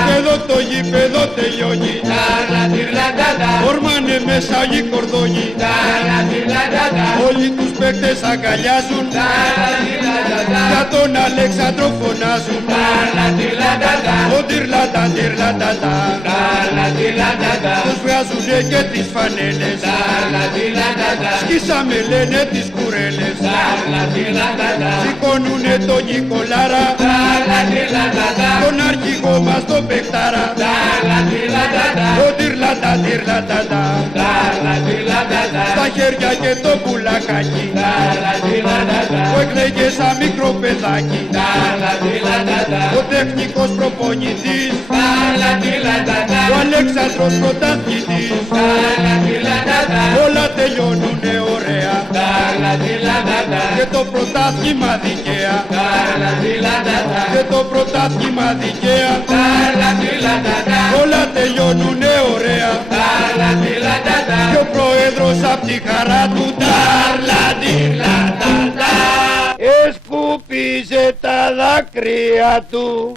Και εδώ το γήπεδο τελειώνει. Ορμάνε μέσα οι κορδόνοι. Όλοι τους παίκτες αγκαλιάζουν. Για τον Αλέξανδρο φωνάζουν. Ο τυρλατά τους βγάζουνε και τις φανέλες. Σκίσαμε λένε τις κουρέλες. Σηκώνουνε τον Νικολάρα, τον αρχηγό μας τον παιχτάρα. Ο τυρλατά στα χέρια και το πουλακάκι που έκλαιγε σαν μικρό παιδάκι. Ο τεχνικός προπονητής, ο Αλέξανδρος πρωταθλητής. Όλα τελειώνουνε ωραία και το πρωτάθλημα δικαία. Και το πρωτάθλημα δικαία. Όλα τελειώνουνε ωραία και ο πρόεδρος απ' τη χαρά του εσκούπιζε τα δάκρυα του.